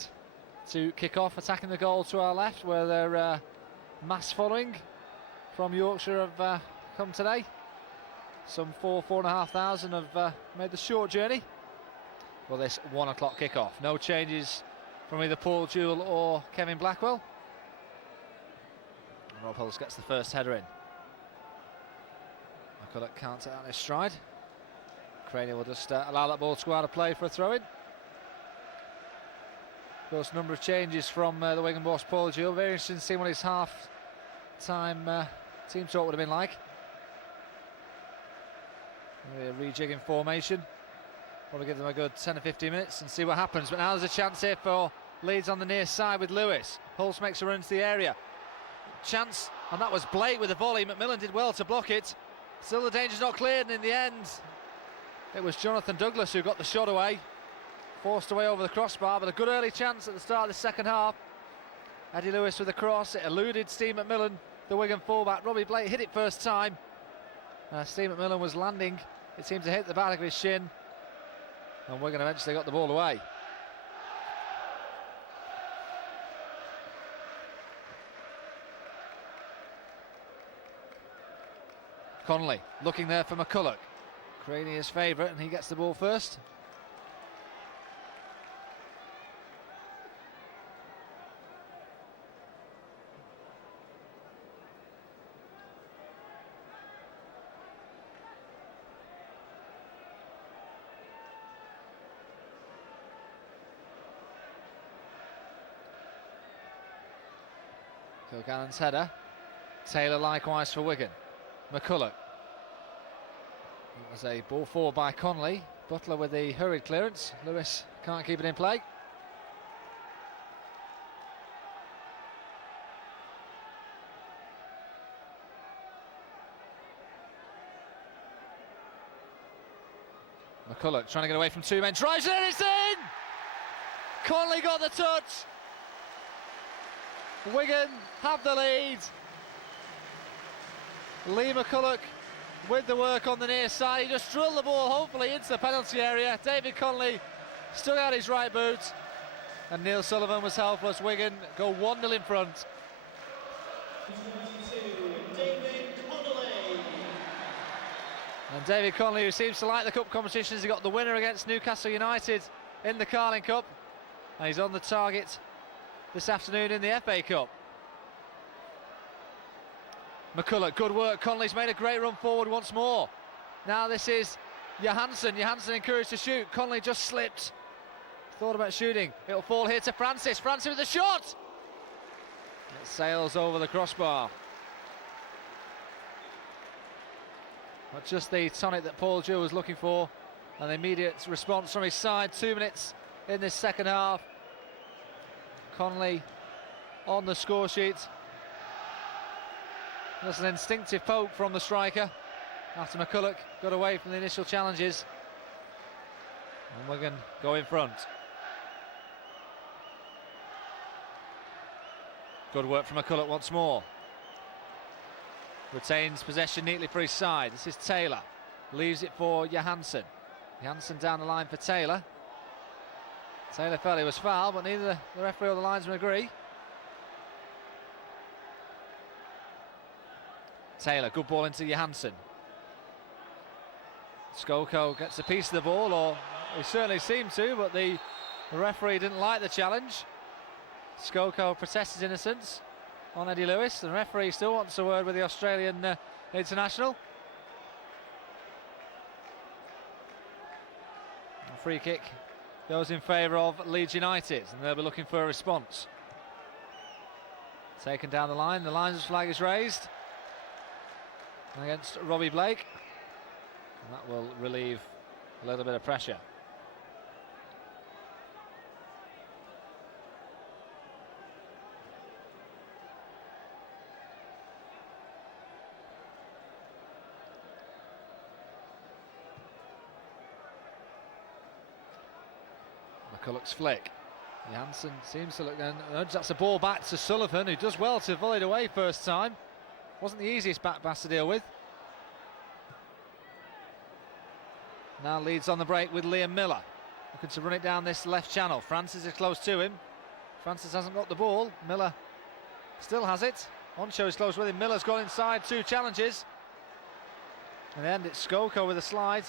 to kick off, attacking the goal to our left, where their mass following from Yorkshire have come today. Some 4,500 have made the short journey for this 1 o'clock kick-off. No changes from either Paul Jewell or Kevin Blackwell. And Rob Hulse gets the first header in. McCulloch can't take out his stride. Craney will just allow that ball to go out of play for a throw-in. Of course, a number of changes from the Wigan boss Paul Jewell. Very interesting to see what his half-time team talk would have been like. Maybe a rejigging formation. Probably give them a good 10 or 15 minutes and see what happens. But now there's a chance here for Leeds on the near side with Lewis. Hulse makes a run into the area. Chance, and that was Blake with a volley. McMillan did well to block it. Still the danger's not cleared, and in the end it was Jonathan Douglas who got the shot away. Forced away over the crossbar, but a good early chance at the start of the second half. Eddie Lewis with a cross, it eluded Steve McMillan, the Wigan fullback. Robbie Blake hit it first time. Steve McMillan was landing, it seemed to hit the back of his shin, and Wigan eventually got the ball away. Connolly looking there for McCulloch. Craney his favourite, and he gets the ball first. O'Gannon's header. Taylor likewise for Wigan. McCulloch. It was a ball forward by Conley. Butler with the hurried clearance. Lewis can't keep it in play. McCulloch trying to get away from two men. Drives it in, it's in! Conley got the touch. Wigan have the lead. Lee McCulloch with the work on the near side. He just drilled the ball hopefully into the penalty area. David Conley stuck out his right boot and Neil Sullivan was helpless. Wigan go 1-0 in front. And David Conley, who seems to like the cup competitions, he got the winner against Newcastle United in the Carling Cup, and he's on the target this afternoon in the FA Cup. McCulloch, good work. Conley's made a great run forward once more. Now this is Johansson. Johansson encouraged to shoot. Conley just slipped. Thought about shooting. It'll fall here to Francis. Francis with the shot. It sails over the crossbar. But just the tonic that Paul Jew was looking for, and the immediate response from his side. 2 minutes in this second half. Conley on the score sheet. Just an instinctive poke from the striker after McCulloch got away from the initial challenges. And Wigan go in front. Good work from McCulloch once more. Retains possession neatly for his side. This is Taylor. Leaves it for Johansson. Johansson down the line for Taylor. Taylor felt he was fouled, but neither the referee or the linesman agree. Taylor, good ball into Johansson. Skoko gets a piece of the ball, or he certainly seemed to, but the referee didn't like the challenge. Skoko protests his innocence on Eddie Lewis. The referee still wants a word with the Australian international. A free kick goes in favour of Leeds United, and they'll be looking for a response. Taken down the line, the linesman's flag is raised against Robbie Blake, and that will relieve a little bit of pressure. McCulloch's flick. Johansson seems to look and that's a ball back to Sullivan, who does well to volley it away first time. Wasn't the easiest back pass to deal with. Now Leeds on the break with Liam Miller, looking to run it down this left channel. Francis is close to him. Francis hasn't got the ball. Miller still has it. Oncho is close with him. Miller's gone inside, 2 challenges. In the end, it's Skoko with a slide.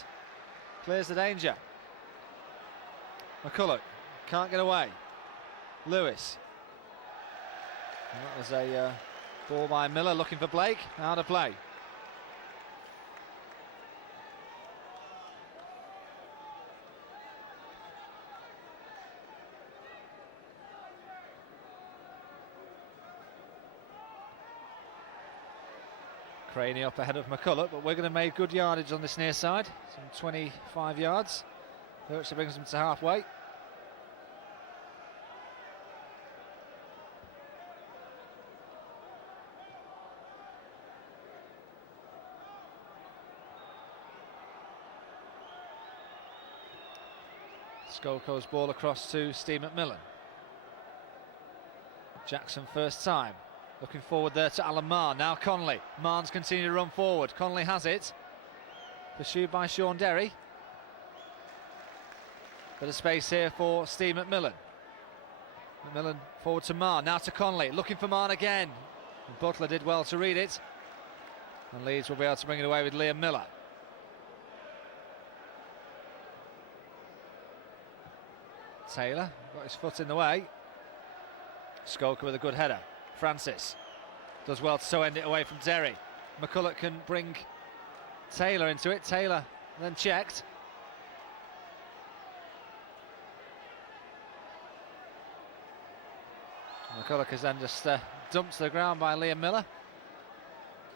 Clears the danger. McCulloch can't get away. Lewis. And that was a ball by Miller looking for Blake. Out of play. Craney up ahead of McCulloch, but Wigan have made good yardage on this near side. Some 25 yards. Which brings them to halfway. Skoko's ball across to Steve McMillan. Jackson first time. Looking forward there to Alan Marn. Now Conley. Marn's continuing to run forward. Conley has it. Pursued by Sean Derry. Bit of space here for Steve McMillan. McMillan forward to Marn. Now to Conley. Looking for Marn again. And Butler did well to read it. And Leeds will be able to bring it away with Liam Miller. Taylor got his foot in the way. Skoko with a good header. Francis does well to end it away from Derry. McCulloch can bring Taylor into it. Taylor then checked. McCulloch has then just dumped to the ground by Liam Miller.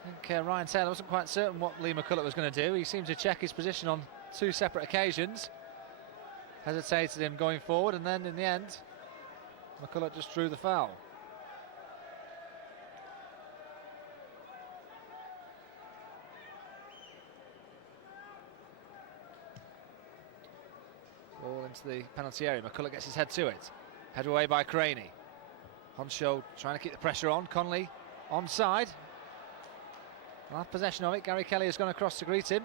I think Ryan Taylor wasn't quite certain what Lee McCulloch was going to do. He seemed to check his position on 2 separate occasions. Hesitated him going forward, and then in the end, McCulloch just drew the foul. Ball into the penalty area. McCulloch gets his head to it. Headed away by Craney. Honshaw trying to keep the pressure on. Conley onside. Well, possession of it. Gary Kelly has gone across to greet him.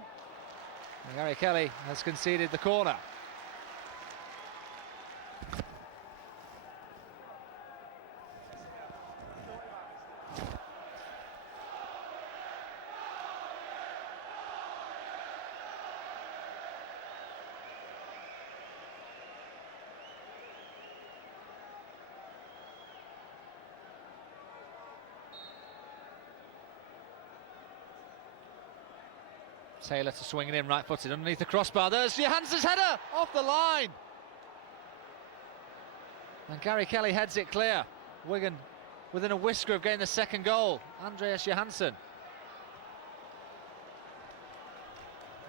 And Gary Kelly has conceded the corner. Taylor to swing it in right-footed underneath the crossbar. There's Johansson's header off the line. And Gary Kelly heads it clear. Wigan within a whisker of getting the second goal. Andreas Johansson.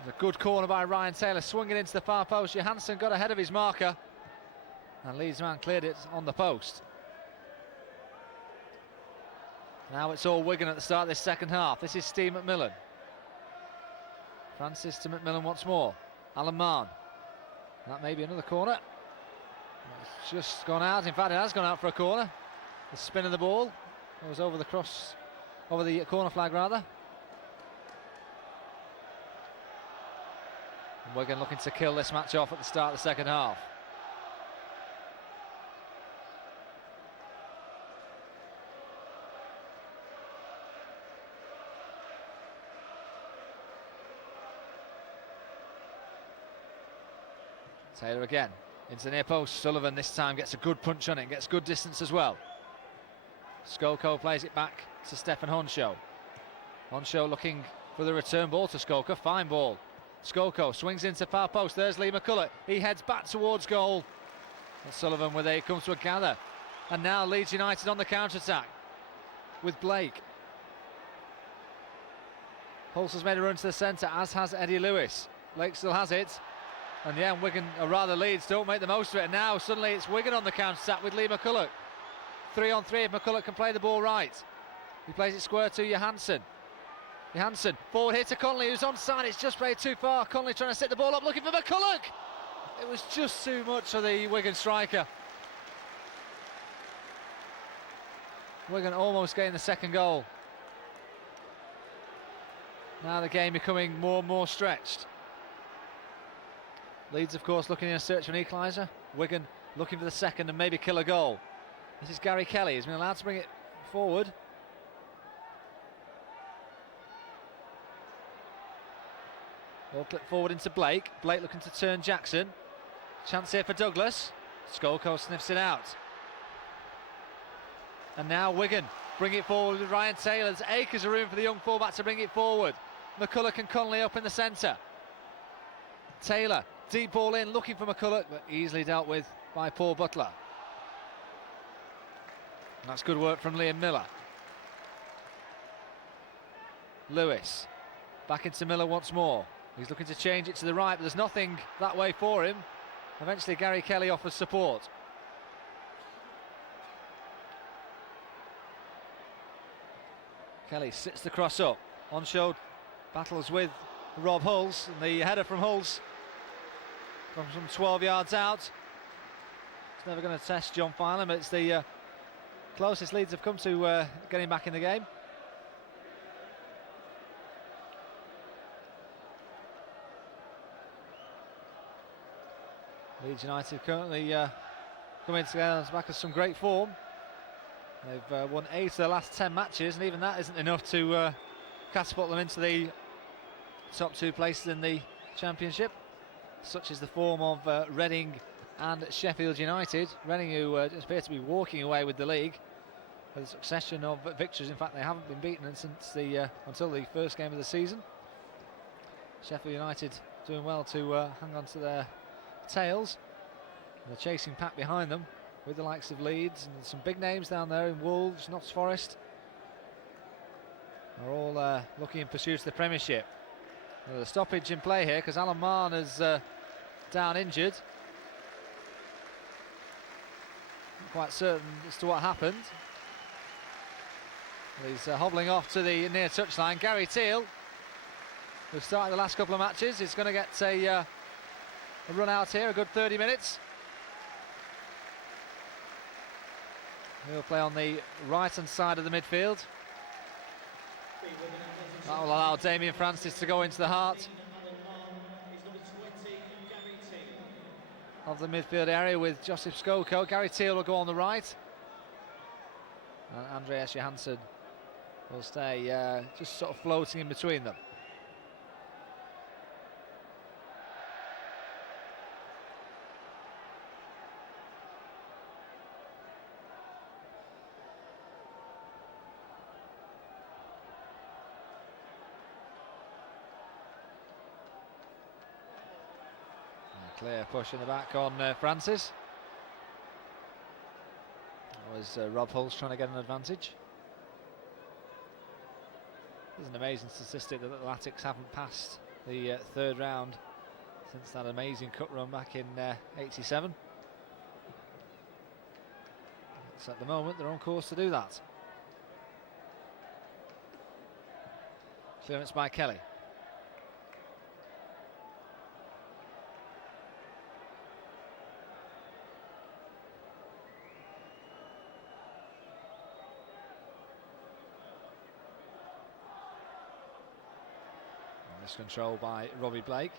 There's a good corner by Ryan Taylor, swinging into the far post. Johansson got ahead of his marker. And Leeds man cleared it on the post. Now it's all Wigan at the start of this second half. This is Steve McMillan. Francis to McMillan once more. Alan Mann. That may be another corner. It's just gone out. In fact, it has gone out for a corner. The spin of the ball was over the corner flag rather. And Wigan looking to kill this match off at the start of the second half. Taylor again, into the near post. Sullivan this time gets a good punch on it, gets good distance as well. Skolko plays it back to Stefan Honshaw. Honshaw looking for the return ball to Skolko, fine ball. Skolko swings into far post, there's Lee McCulloch. He heads back towards goal. And Sullivan with it comes to a gather. And now Leeds United on the counter-attack with Blake. Hulse has made a run to the centre, as has Eddie Lewis. Blake still has it. And yeah, Wigan, or rather Leeds, don't make the most of it. And now suddenly it's Wigan on the counter-attack with Lee McCulloch. 3-on-3 if McCulloch can play the ball right. He plays it square to Johansson. Johansson, forward here to Conley, who's onside. It's just played too far. Conley trying to set the ball up, looking for McCulloch. It was just too much for the Wigan striker. Wigan almost getting the second goal. Now the game becoming more and more stretched. Leeds, of course, looking in a search for an equaliser. Wigan looking for the second and maybe kill a goal. This is Gary Kelly. He's been allowed to bring it forward. Ball clipped forward into Blake. Blake looking to turn Jackson. Chance here for Douglas. Skolko sniffs it out. And now Wigan bring it forward with Ryan Taylor. There's acres of room for the young fullback to bring it forward. McCulloch and Conley up in the centre. Taylor, deep ball in, looking for McCulloch, but easily dealt with by Paul Butler. And that's good work from Liam Miller. Lewis, back into Miller once more. He's looking to change it to the right, but there's nothing that way for him. Eventually Gary Kelly offers support. Kelly sits the cross up. Honshaw battles with Rob Hulse, and the header from Hulse from some 12 yards out. It's never going to test John Filan, but it's the closest Leeds have come to getting back in the game. Leeds United currently coming together back of some great form. They've won 8 of their last 10 matches, and even that isn't enough to catapult them into the top 2 places in the Championship. Such is the form of Reading and Sheffield United. Reading, who just appear to be walking away with the league with a succession of victories. In fact, they haven't been beaten since until the first game of the season. Sheffield United doing well to hang on to their tails. The chasing pack behind them with the likes of Leeds, and some big names down there in Wolves, Notts Forest, are all looking in pursuit of the Premiership. There's a stoppage in play here because Alan Mahon is down injured. Not quite certain as to what happened. He's hobbling off to the near touchline. Gary Teale, who started the last couple of matches, is going to get a run out here, a good 30 minutes. He'll play on the right-hand side of the midfield. That will allow Damien Francis to go into the heart of the midfield area with Josip Skoko. Gary Teale will go on the right, and Andreas Johansson will stay just sort of floating in between them. Clear push in the back on Francis. That was Rob Hulse trying to get an advantage. There's an amazing statistic that the Latics haven't passed the third round since that amazing cut run back in '87. So at the moment they're on course to do that. Clearance by Kelly. Control by Robbie Blake.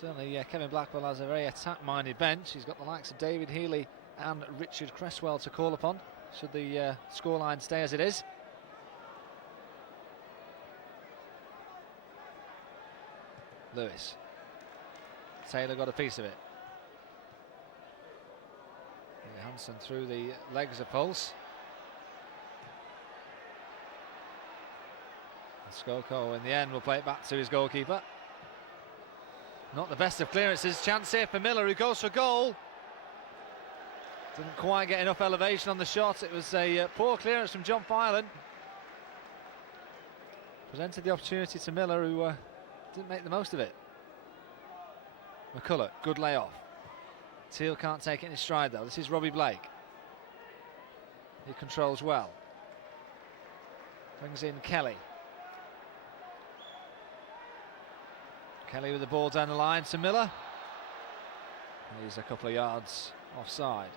Certainly Kevin Blackwell has a very attack-minded bench. He's got the likes of David Healy and Richard Cresswell to call upon should the scoreline stay as it is. Lewis. Taylor got a piece of it. Hansen through the legs of Pulse. Skoko in the end will play it back to his goalkeeper. Not the best of clearances. Chance here for Miller, who goes for goal. Didn't quite get enough elevation on the shot. It was a poor clearance from John Filan. Presented the opportunity to Miller, who didn't make the most of it. McCulloch, good layoff. Teale can't take it in his stride though. This is Robbie Blake. He controls well. Brings in Kelly. Kelly with the ball down the line to Miller. He's a couple of yards offside.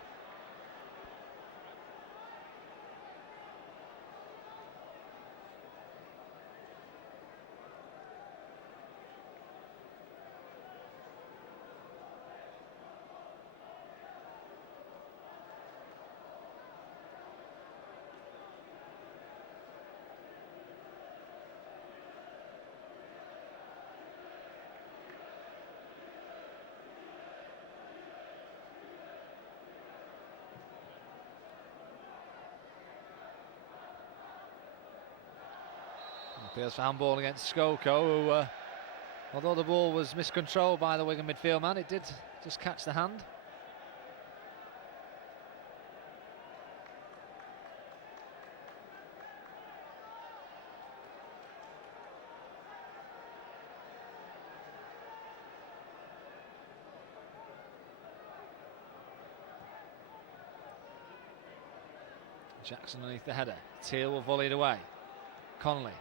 Appeals for handball against Skoko, who, although the ball was miscontrolled by the Wigan midfield man, it did just catch the hand. Jackson underneath the header. Teale will volley it away. Connolly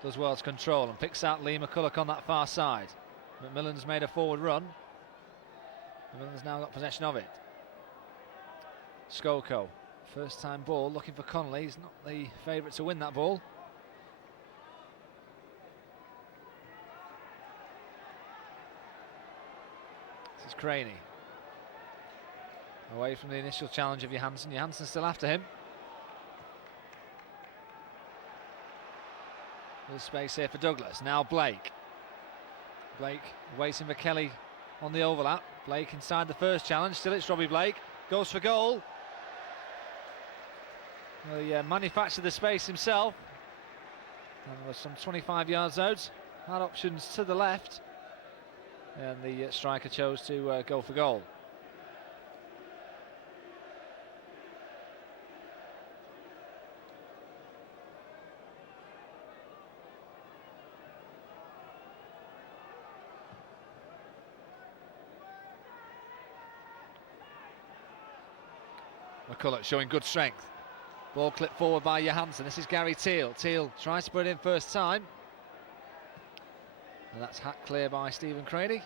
does well to control and picks out Lee McCulloch on that far side. McMillan's made a forward run. McMillan's now got possession of it. Skoko, first time ball, looking for Connolly. He's not the favourite to win that ball. This is Craney. Away from the initial challenge of Johansson. Johansson's still after him. There's space here for Douglas. Now Blake. Blake waiting for Kelly on the overlap. Blake inside the first challenge. Still it's Robbie Blake. Goes for goal. Well, he manufactured the space himself. And was some 25 yards out. Had options to the left. And the striker chose to go for goal. McCulloch showing good strength. Ball clipped forward by Johansson. This is Gary Teal. Teal tries to put it in first time. And that's hacked clear by Stephen Crady.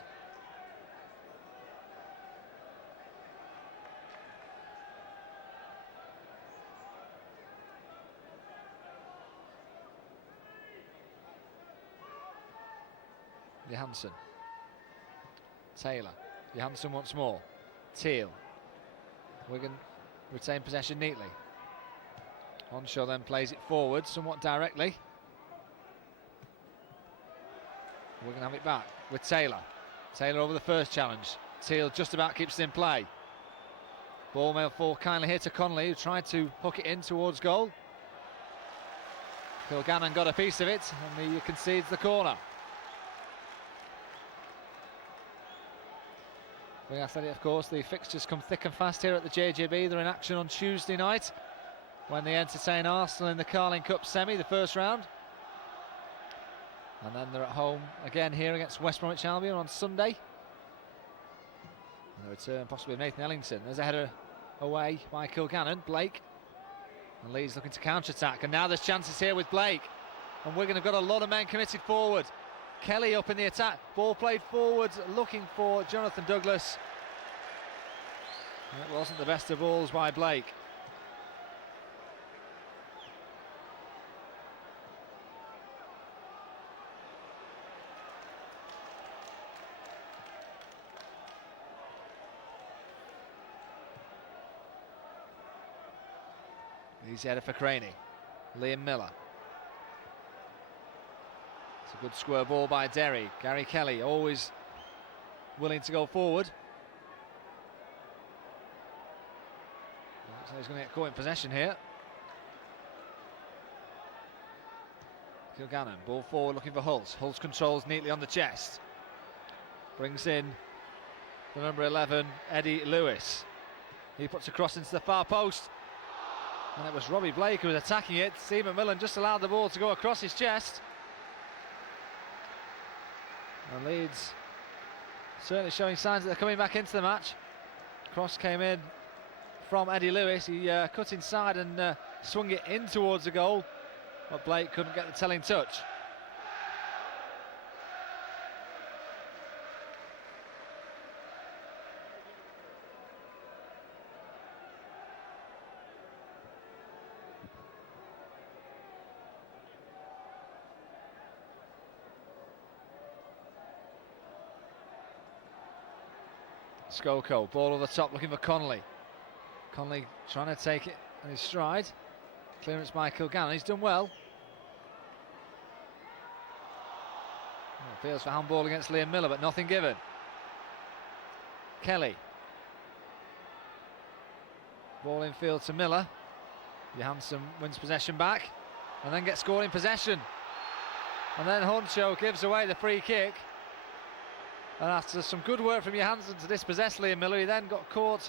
Johansson. Taylor. Johansson once more. Teal. Wigan retain possession neatly. Honshaw then plays it forward somewhat directly. Wigan have it back with Taylor. Taylor over the first challenge. Teal just about keeps it in play. Ball may fall kindly here to Connolly, who tried to hook it in towards goal. Kilgannon got a piece of it and he concedes the corner. Wigan Athletic, of course, the fixtures come thick and fast here at the JJB. They're in action on Tuesday night when they entertain Arsenal in the Carling Cup semi, the first round. And then they're at home again here against West Bromwich Albion on Sunday. And the return possibly of Nathan Ellington. There's a header away by Kilgannon. Blake. And Leeds looking to counter-attack. And now there's chances here with Blake. And Wigan have got a lot of men committed forward. Kelly up in the attack. Ball played forward, looking for Jonathan Douglas. And it wasn't the best of balls by Blake. Easy header for Craney. Liam Miller. It's a good square ball by Derry. Gary Kelly always willing to go forward. Looks like he's going to get caught in possession here. Kilgannon, ball forward looking for Hulse. Hulse controls neatly on the chest. Brings in the number 11, Eddie Lewis. He puts a cross into the far post. And it was Robbie Blake who was attacking it. Steve McMillan just allowed the ball to go across his chest. And Leeds certainly showing signs that they're coming back into the match. Cross came in from Eddie Lewis. He cut inside and swung it in towards the goal, but Blake couldn't get the telling touch. Skoko, ball over the top looking for Connolly. Connolly trying to take it in his stride. Clearance by Kilgannon, he's done well. Appeals for handball against Liam Miller, but nothing given. Kelly. Ball in field to Miller. Johansson wins possession back and then gets scored in possession. And then Honshaw gives away the free kick. And after some good work from Johansson to dispossess Liam Miller, he then got caught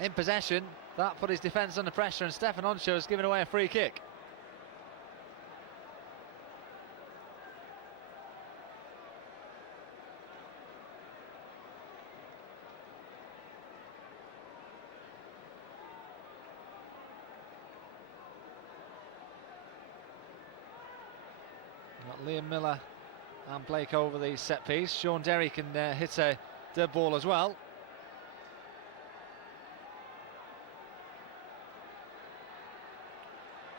in possession. That put his defence under pressure, and Stefan Honshaw has given away a free kick. Got Liam Miller and Blake over the set piece. Sean Derry can hit a dead ball as well.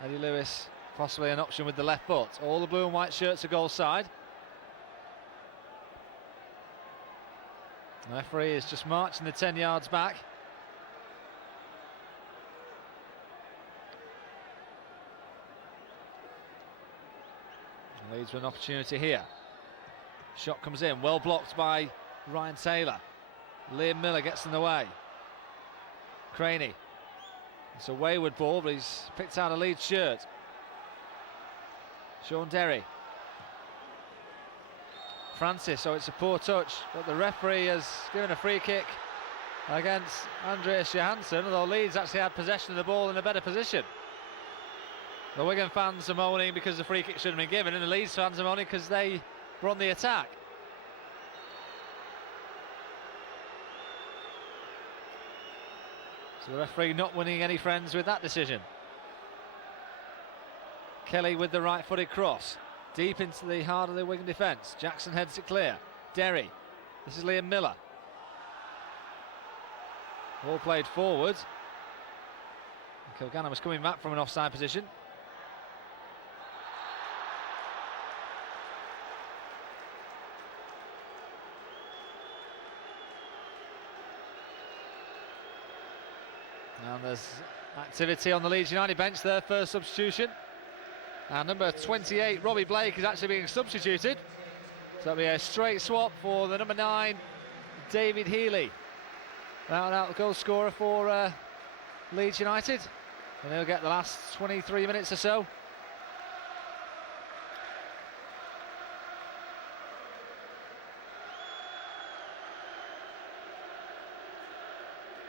Eddie Lewis possibly an option with the left foot. All the blue and white shirts are goal side. The referee is just marching the 10 yards back. Leeds with an opportunity here. Shot comes in, well blocked by Ryan Taylor. Liam Miller gets in the way. Craney. It's a wayward ball, but he's picked out a Leeds shirt. Sean Derry. Francis, so it's a poor touch, but the referee has given a free kick against Andreas Johansson, although Leeds actually had possession of the ball in a better position. The Wigan fans are moaning because the free kick should have been given, and the Leeds fans are moaning because they were on the attack. So the referee not winning any friends with that decision. Kelly with the right-footed cross, deep into the heart of the Wigan defence. Jackson heads it clear. Derry, this is Liam Miller. Ball played forward. Kilgannon was coming back from an offside position. And there's activity on the Leeds United bench, their first substitution. And number 28, Robbie Blake, is actually being substituted. So that'll be a straight swap for the number 9, David Healy. Out goal scorer for Leeds United. And he'll get the last 23 minutes or so.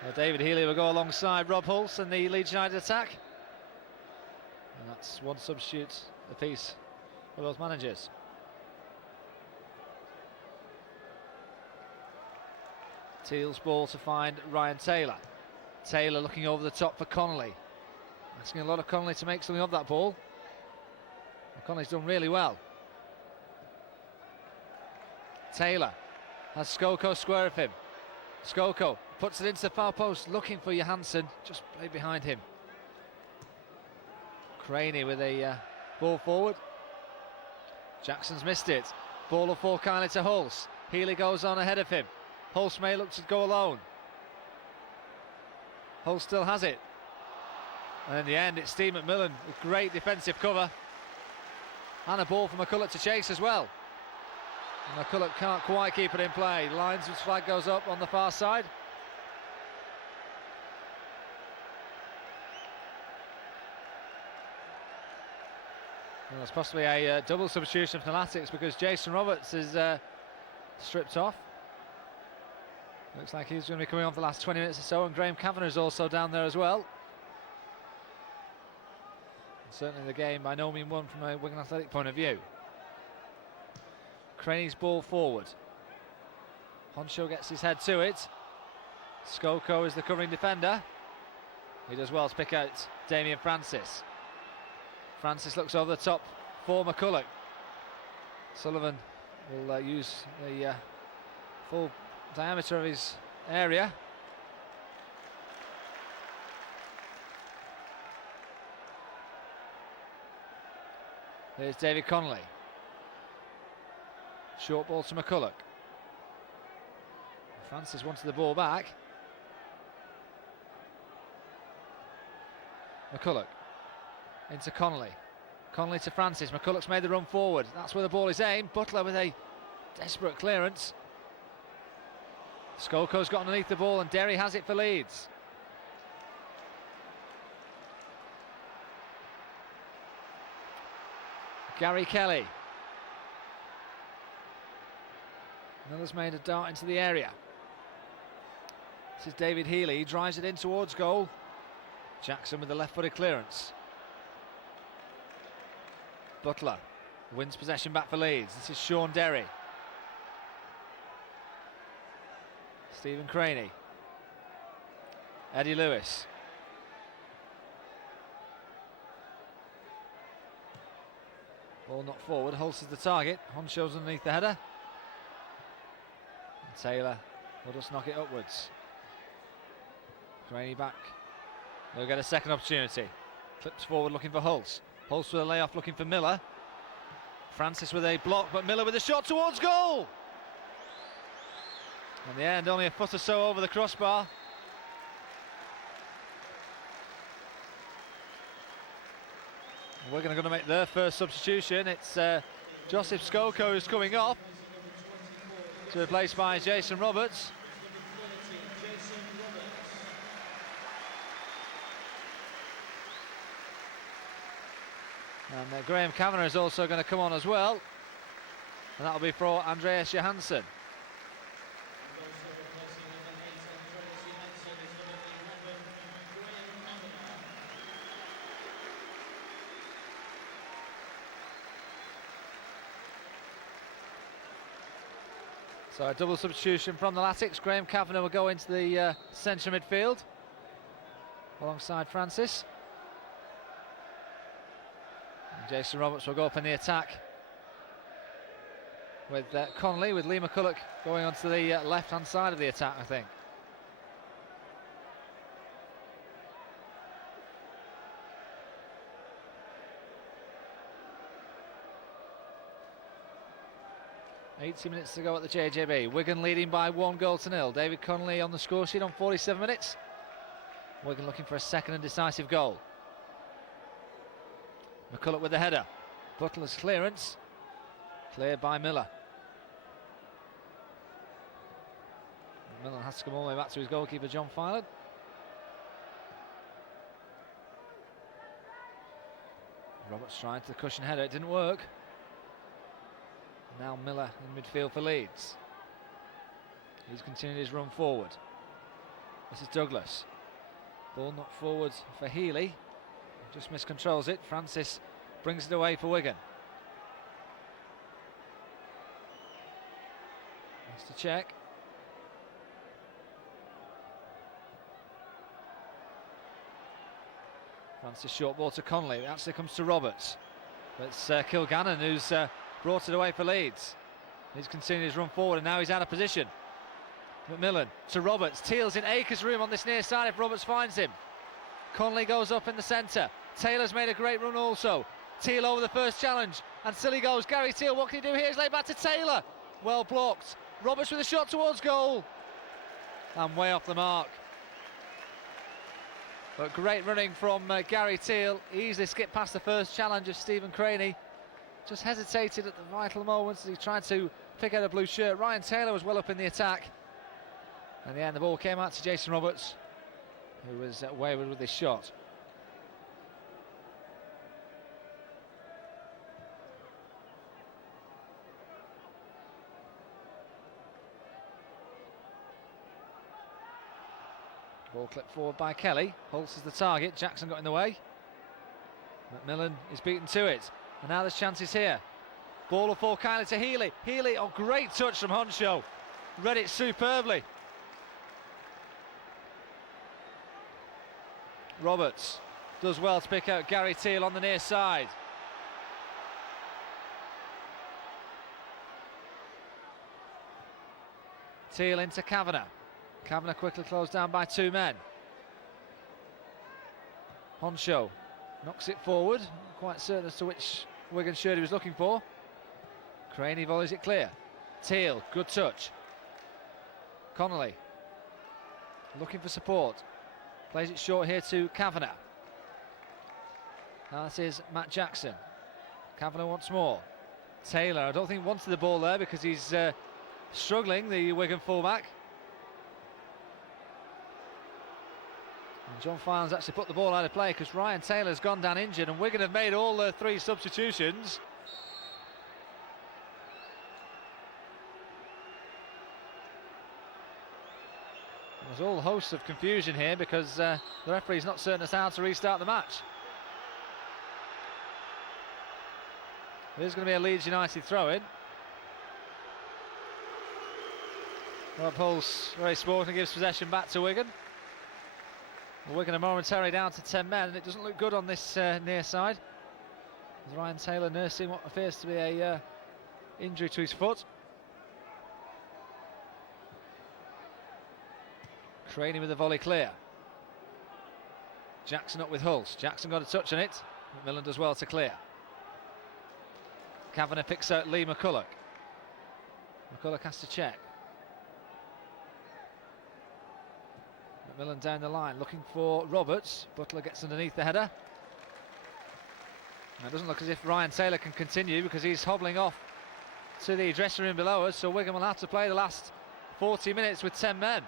Well, David Healy will go alongside Rob Hulse in the Leeds United attack. And that's one substitute apiece for those managers. Teal's ball to find Ryan Taylor. Taylor looking over the top for Connolly. Asking a lot of Connolly to make something of that ball. Well, Connolly's done really well. Taylor has Skoko square of him. Skoko puts it into the far post, looking for Johansson, just played behind him. Craney with a ball forward. Jackson's missed it. Ball will fall kindly to Hulse. Healy goes on ahead of him. Hulse may look to go alone. Hulse still has it. And in the end, it's Steve McMillan with great defensive cover. And a ball for McCulloch to chase as well. And McCulloch can't quite keep it in play. Linesman's flag goes up on the far side. Well, there's possibly a double substitution for the Latics because Jason Roberts is stripped off. Looks like he's going to be coming on for the last 20 minutes or so, and Graham Kavanagh is also down there as well. And certainly the game by no means won from a Wigan Athletic point of view. Craney's ball forward. Honshaw gets his head to it. Skoko is the covering defender. He does well to pick out Damien Francis. Francis looks over the top for McCulloch. Sullivan will use the full diameter of his area. There's David Connolly. Short ball to McCulloch. Francis wanted the ball back. McCulloch into Connolly. Connolly to Francis. McCulloch's made the run forward. That's where the ball is aimed. Butler with a desperate clearance. Skoko's got underneath the ball and Derry has it for Leeds. Gary Kelly. Miller's made a dart into the area. This is David Healy. He drives it in towards goal. Jackson with the left-footed clearance. Butler wins possession back for Leeds. This is Sean Derry. Stephen Craney. Eddie Lewis. Ball knocked forward. Hulse is the target. Honshaw's underneath the header. And Taylor will just knock it upwards. Craney back. They'll get a second opportunity. Clips forward looking for Hulse. Hulse with a layoff looking for Miller. Francis with a block, but Miller with a shot towards goal. In the end, only a foot or so over the crossbar. We're going to make their first substitution. It's Joseph Skoko who's coming off to be replaced by Jason Roberts. And Graham Kavanagh is also going to come on as well. And that'll be for Andreas Johansson. So a double substitution from the Latics. Graham Kavanagh will go into the centre midfield. alongside Francis. And Jason Roberts will go up in the attack with Connolly, with Lee McCulloch going onto the left-hand side of the attack, I think. $80 minutes to go at the JJB. Wigan leading by 1-0. David Connolly on the score sheet on 47 minutes. Wigan looking for a second and decisive goal. McCulloch with the header. Butler's clearance. Cleared by Miller. Miller has to come all the way back to his goalkeeper, John Filan. Roberts tried to the cushion header, it didn't work. Now Miller in midfield for Leeds. He's continued his run forward. This is Douglas. Ball knocked forward for Healy. Just miscontrols it. Francis brings it away for Wigan. Has to check. Francis short ball to Connolly. It actually comes to Roberts. But it's Kilgannon who's brought it away for Leeds. He's continued his run forward and now he's out of position. McMillan to Roberts. Teal's in Akers' room on this near side if Roberts finds him. Connolly goes up in the centre. Taylor's made a great run also. Teal over the first challenge and still he goes. Gary Teal, what can he do here? He's laid back to Taylor. Well blocked. Roberts with a shot towards goal. And way off the mark. But great running from Gary Teal. Easily skipped past the first challenge of Stephen Craney. Just hesitated at the vital moments as he tried to pick out a blue shirt. Ryan Taylor was well up in the attack. And in the end, the ball came out to Jason Roberts, who was wayward with his shot. Ball clipped forward by Kelly. Holtz is the target. Jackson got in the way. McMillan is beaten to it. And now there's chances here. Ball will fall kindly to Healy. Healy, oh, great touch from Honshaw. Read it superbly. Roberts does well to pick out Gary Teal on the near side. Teal into Kavanagh. Kavanagh quickly closed down by two men. Honshaw knocks it forward. Quite certain as to which Wigan shirt he was looking for. Craney volleys it clear. Teal, good touch. Connolly looking for support. Plays it short here to Kavanagh. Now this is Matt Jackson. Kavanagh once more. Taylor, I don't think wanted the ball there because he's struggling, the Wigan fullback. And John Filan's actually put the ball out of play because Ryan Taylor's gone down injured and Wigan have made all their three substitutions. There's all hosts of confusion here because the referee's not certain as to how to restart the match. There's going to be a Leeds United throw-in. Rob Hulse, very sporting, gives possession back to Wigan. Wigan are momentarily down to 10 men and it doesn't look good on this near side. As Ryan Taylor nursing what appears to be a injury to his foot. Craney with the volley clear. Jackson up with Hulse. Jackson got a touch on it. McMillan does well to clear. Kavanagh picks out Lee McCulloch. McCulloch has to check. McMillan down the line looking for Roberts. Butler gets underneath the header. Now it doesn't look as if Ryan Taylor can continue because he's hobbling off to the dressing room below us, so Wigan will have to play the last 40 minutes with 10 men.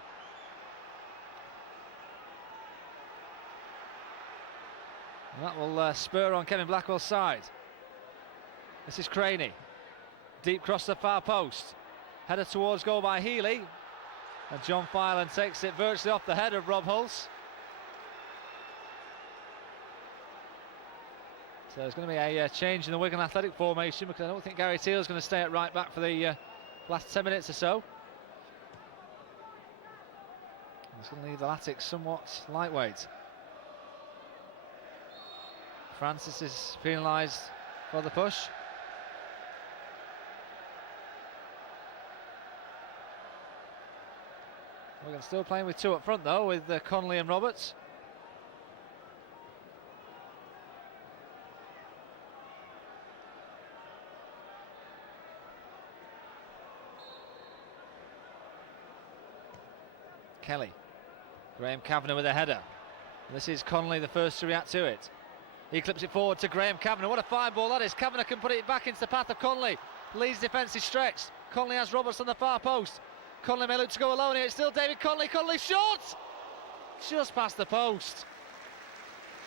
And that will spur on Kevin Blackwell's side. This is Craney. Deep cross the far post. Header towards goal by Healy. And John Filan takes it virtually off the head of Rob Hulse. So there's going to be a change in the Wigan Athletic formation because I don't think Gary Teal is going to stay at right back for the last 10 minutes or so. It's going to leave the Latics somewhat lightweight. Francis is penalised for the push. Wigan still playing with two up front though, with Connolly and Roberts. Kelly. Graham Kavanagh with a header. And this is Connolly, the first to react to it. He clips it forward to Graham Kavanagh. What a fine ball that is. Kavanagh can put it back into the path of Connolly. Leeds defence is stretched. Connolly has Roberts on the far post. Connolly may look to go alone here. It's still David Connolly. Connolly shot! Just past the post.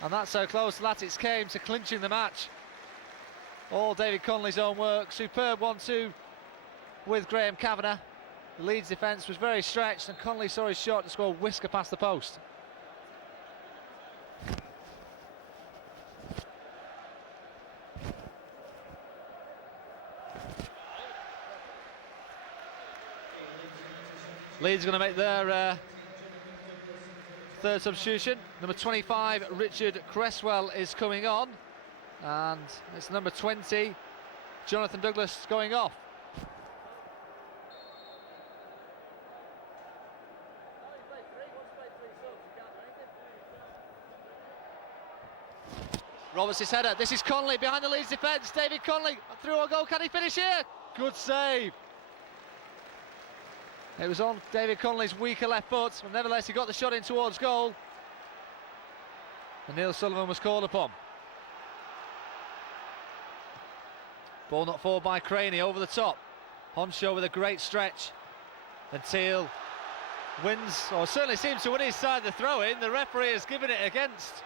And that's how close Latics came to clinching the match. All David Connolly's own work. Superb 1-2 with Graham Kavanagh. The Leeds defence was very stretched and Connolly saw his shot to score a whisker past the post. Leeds are going to make their third substitution. Number 25, Richard Cresswell, is coming on. And it's number 20, Jonathan Douglas, going off. Roberts' header. This is Connolly behind the Leeds defence. David Connolly through a goal. Can he finish here? Good save. It was on David Connolly's weaker left foot, but nevertheless he got the shot in towards goal. And Neil Sullivan was called upon. Ball not forward by Craney, over the top. Honcho with a great stretch. And Teal wins, or certainly seems to win his side of the throw-in. The referee has given it against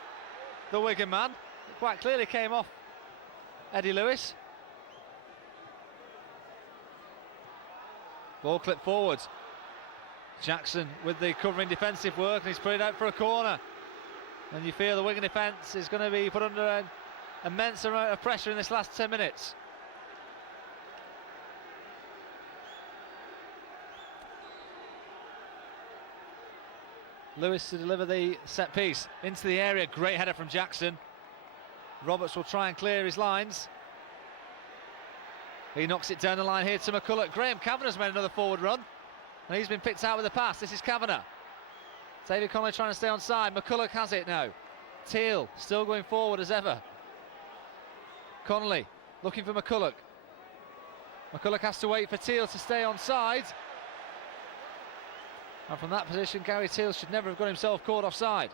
the Wigan man. It quite clearly came off Eddie Lewis. Ball clipped forwards. Jackson with the covering defensive work, and he's put it out for a corner. And you feel the Wigan defence is going to be put under an immense amount of pressure in this last 10 minutes. Lewis to deliver the set piece into the area. Great header from Jackson. Roberts will try and clear his lines. He knocks it down the line here to McCulloch. Graham Kavanagh's made another forward run, and he's been picked out with a pass. This is Kavanagh. David Connolly trying to stay on side. McCulloch has it now. Teal still going forward as ever. Connolly looking for McCulloch. McCulloch has to wait for Teal to stay on side. And from that position, Gary Teal should never have got himself caught offside.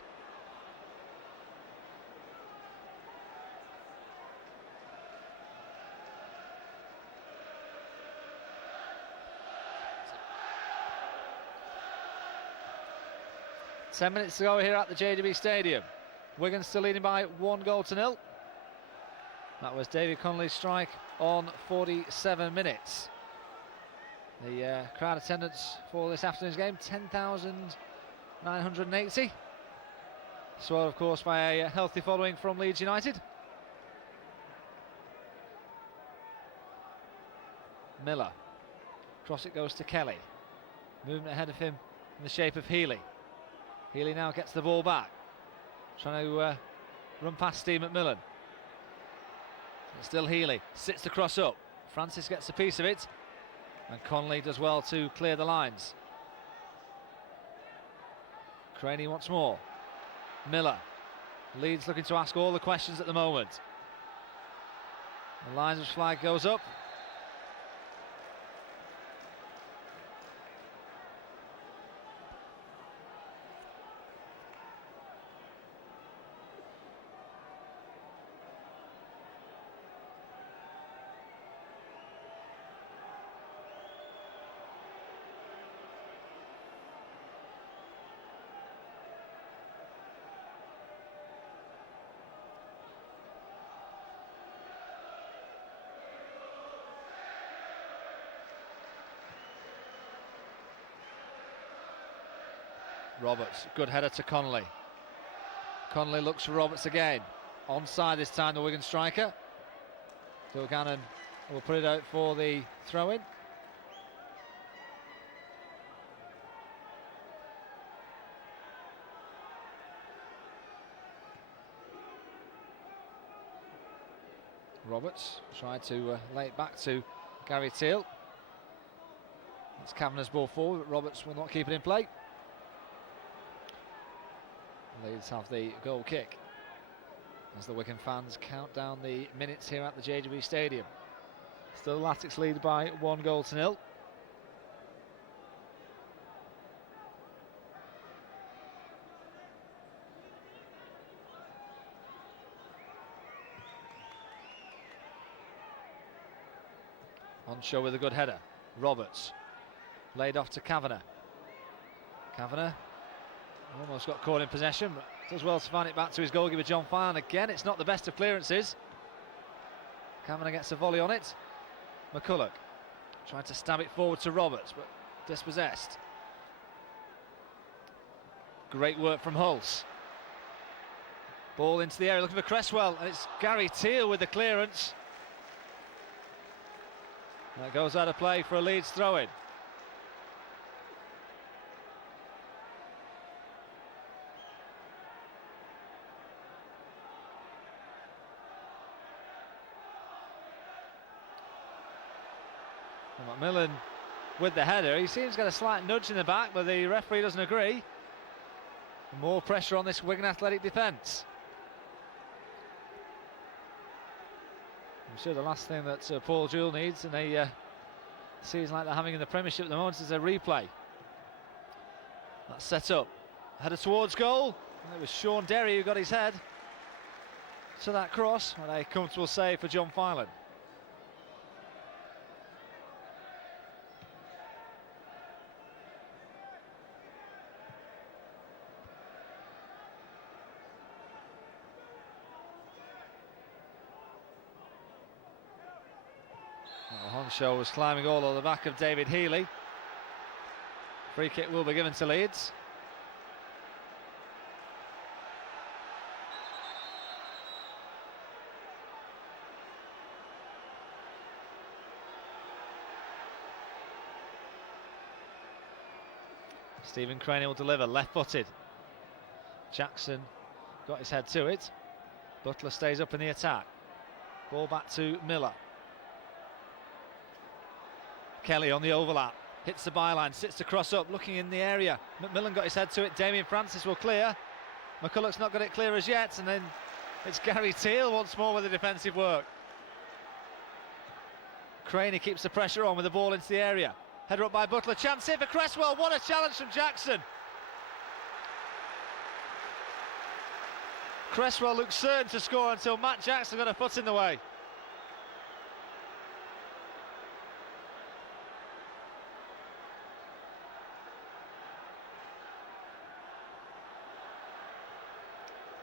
Ten minutes to go here at the JJB Stadium. Wigan still leading by 1-0. That was David Connolly's strike on 47 minutes. The crowd attendance for this afternoon's game, 10,980. Swelled, of course, by a healthy following from Leeds United. Miller. Cross it goes to Kelly. Movement ahead of him in the shape of Healy. Healy now gets the ball back. Trying to run past Steve McMillan. And still Healy. Sits the cross up. Francis gets a piece of it. And Connolly does well to clear the lines. Craney once more. Miller. Leeds looking to ask all the questions at the moment. The linesman's flag goes up. Roberts, good header to Connolly. Connolly looks for Roberts again. Onside this time, the Wigan striker. Dungannon will put it out for the throw-in. Roberts tried to lay it back to Gary Teal. It's Kavanagh's ball forward, but Roberts will not keep it in play. Leeds have the goal kick as the Wigan fans count down the minutes here at the JJB Stadium. Still Latics lead by 1-0. On show with a good header. Roberts laid off to Kavanagh. Kavanagh almost got caught in possession, but does well to find it back to his goalkeeper John Fine. Again, it's not the best of clearances. Kavanagh gets a volley on it. McCulloch tried to stab it forward to Roberts, but dispossessed. Great work from Hulse. Ball into the area looking for Cresswell, and it's Gary Teal with the clearance. That goes out of play for a Leeds throw-in. Macmillan with the header. He seems to get a slight nudge in the back, but the referee doesn't agree. More pressure on this Wigan Athletic defence. I'm sure the last thing that Paul Jewell needs in a season like they're having in the Premiership at the moment is a replay. That's set up. Header towards goal. And it was Sean Derry who got his head to that cross, and a comfortable save for John Filan. Honshaw was climbing all on the back of David Healy. Free kick will be given to Leeds. Stephen Craney will deliver, left-footed. Jackson got his head to it. Butler stays up in the attack. Ball back to Miller. Kelly on the overlap, hits the byline, sits to cross up, looking in the area. Macmillan got his head to it, Damien Francis will clear. McCulloch's not got it clear as yet, and then it's Gary Teal once more with the defensive work. Craney keeps the pressure on with the ball into the area. Header up by Butler, chance here for Cresswell, what a challenge from Jackson. Cresswell looked certain to score until Matt Jackson got a foot in the way.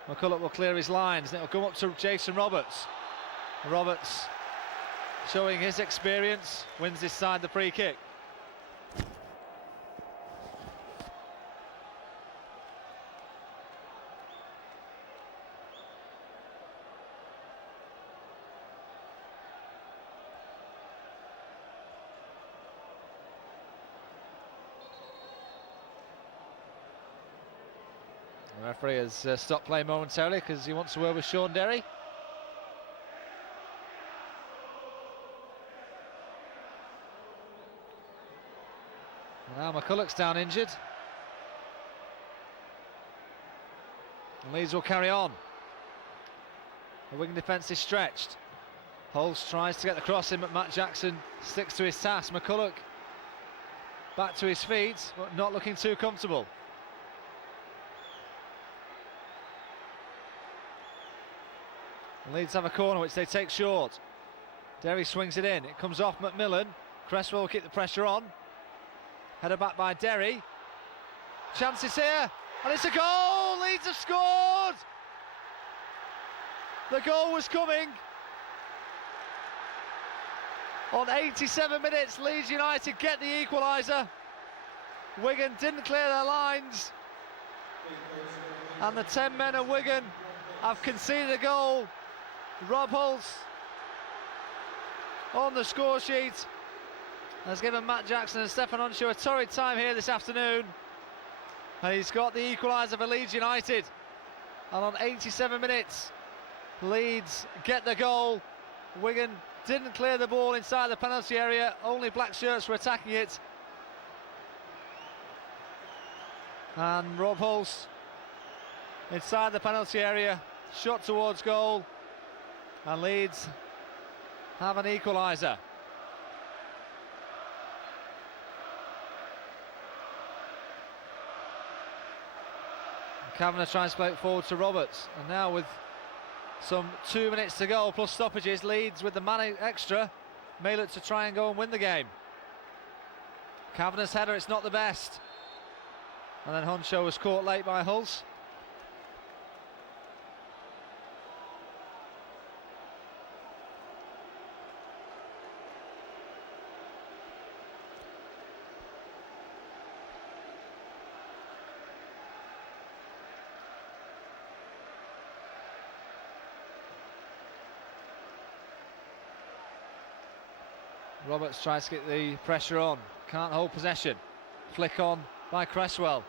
McCulloch will clear his lines, and it'll come up to Jason Roberts. Roberts, showing his experience, wins this side the free kick. The referee has stopped play momentarily because he wants to work with Sean Derry. Now McCulloch's down injured. And Leeds will carry on. The Wigan defence is stretched. Hulse tries to get the cross in, but Matt Jackson sticks to his task. McCulloch back to his feet, but not looking too comfortable. Leeds have a corner which they take short. Derry swings it in, it comes off Macmillan. Cresswell will keep the pressure on. Header back by Derry. Chances here, and it's a goal! Leeds have scored! The goal was coming. On 87 minutes, Leeds United get the equaliser. Wigan didn't clear their lines. And the 10 men of Wigan have conceded a goal. Rob Hulse on the score sheet has given Matt Jackson and Stefan Honshaw a torrid time here this afternoon, and he's got the equaliser for Leeds United. And on 87 minutes, Leeds get the goal Wigan didn't clear the ball inside the penalty area, only black shirts were attacking it. And Rob Hulse inside the penalty area, shot towards goal, and Leeds have an equaliser. Kavanagh tries to play it forward to Roberts, and now with some 2 minutes to go plus stoppages, Leeds with the man extra may look to try and go and win the game. Kavanagh's header, it's not the best, and then Honshaw was caught late by Hulse. Roberts tries to get the pressure on, can't hold possession. Flick on by Cresswell.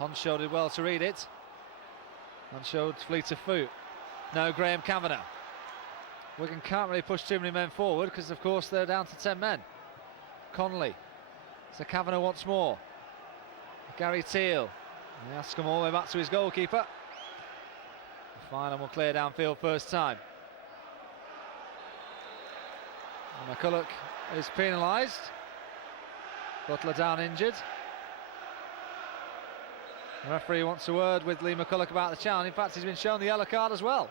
Honshaw did well to read it and showed fleet of foot. No, Graham Kavanagh. Wigan can't really push too many men forward because of course they're down to 10 men. Connolly, so Kavanagh once more. Gary Teal, he has to come all the way back to his goalkeeper. Fine, and will clear downfield first time. And McCulloch is penalised. Butler down injured. The referee wants a word with Lee McCulloch about the challenge. In fact, he's been shown the yellow card as well.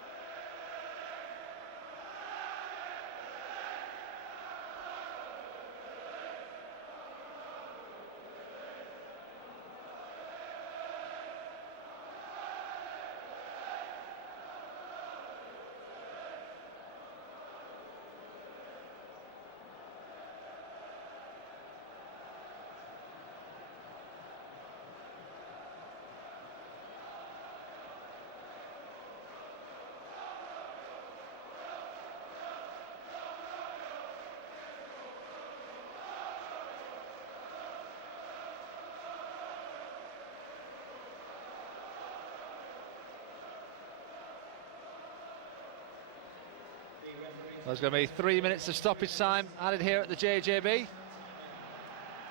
There's going to be 3 minutes of stoppage time added here at the JJB.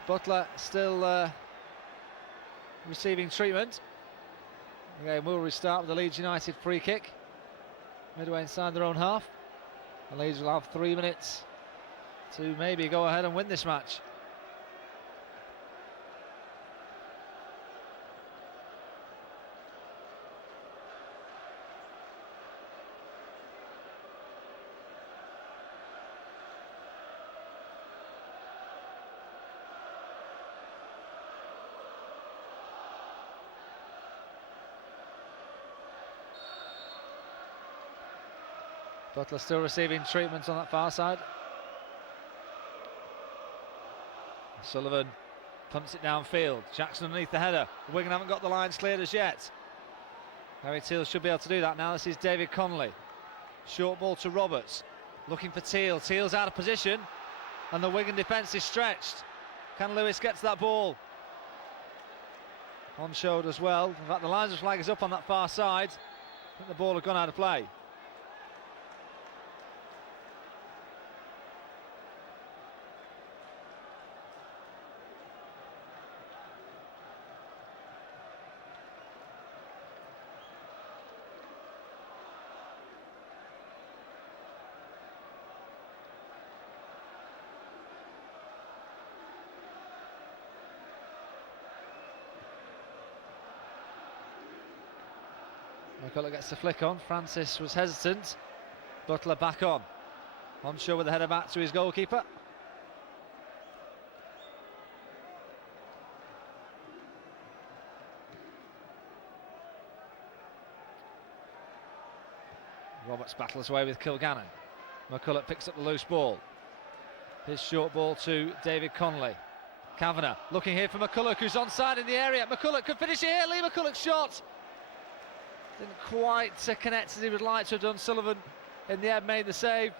Butler still receiving treatment. The game will restart with the Leeds United free kick midway inside their own half. The Leeds will have 3 minutes to maybe go ahead and win this match. Butler still receiving treatment on that far side. Sullivan pumps it downfield. Jackson underneath the header. Wigan haven't got the lines cleared as yet. Harry Teal should be able to do that now. This is David Connolly. Short ball to Roberts. Looking for Teal. Teal's out of position. And the Wigan defence is stretched. Can Lewis get to that ball? Honshaw as well. In fact, the linesman's flag is up on that far side. I think the ball had gone out of play. McCulloch gets the flick on. Francis was hesitant. Butler back on. Honshaw with the header back to his goalkeeper. Roberts battles away with Kilgannon. McCulloch picks up the loose ball. His short ball to David Connolly. Kavanagh looking here for McCulloch, who's onside in the area. McCulloch could finish it here. Lee McCulloch's shot didn't quite connect as he would like to have done. Sullivan in the end made the save.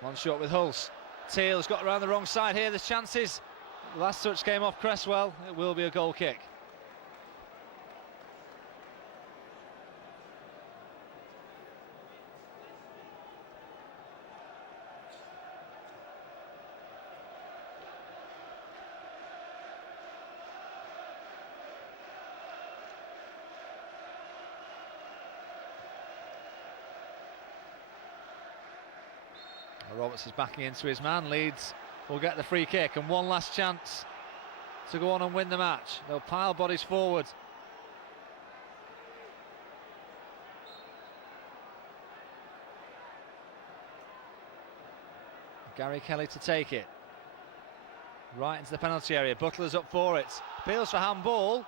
One shot with Hulse. Teal's got around the wrong side here. There's chances. The last touch came off Cresswell. It will be a goal kick. Roberts is backing into his man. Leeds will get the free kick and one last chance to go on and win the match. They'll pile bodies forward. Gary Kelly to take it. Right into the penalty area. Butler's up for it. Appeals for handball.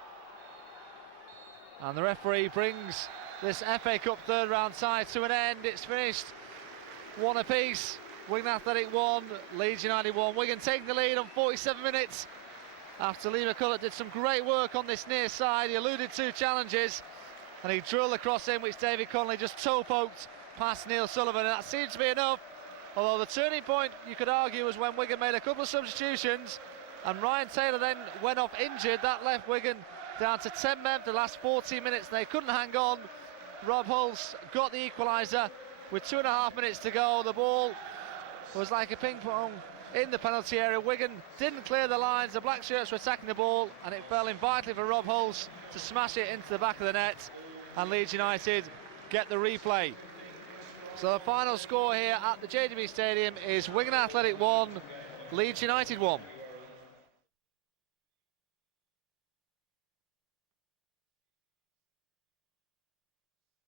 And the referee brings this FA Cup third round tie to an end. It's finished 1 apiece. Wigan Athletic 1, Leeds United 1. Wigan taking the lead on 47 minutes after Lee McCulloch did some great work on this near side. He eluded 2 challenges and he drilled the cross in, which David Connolly just toe poked past Neil Sullivan, and that seemed to be enough. Although the turning point, you could argue, was when Wigan made a couple of substitutions and Ryan Taylor then went off injured. That left Wigan down to 10 men for the last 14 minutes. They couldn't hang on. Rob Hulse got the equaliser with 2.5 minutes to go. The ball was like a ping pong in the penalty area. Wigan didn't clear the lines. The black shirts were attacking the ball and it fell in vitally for Rob Hulse to smash it into the back of the net, and Leeds United get the replay. So the final score here at the JJB Stadium is Wigan Athletic 1, Leeds United 1.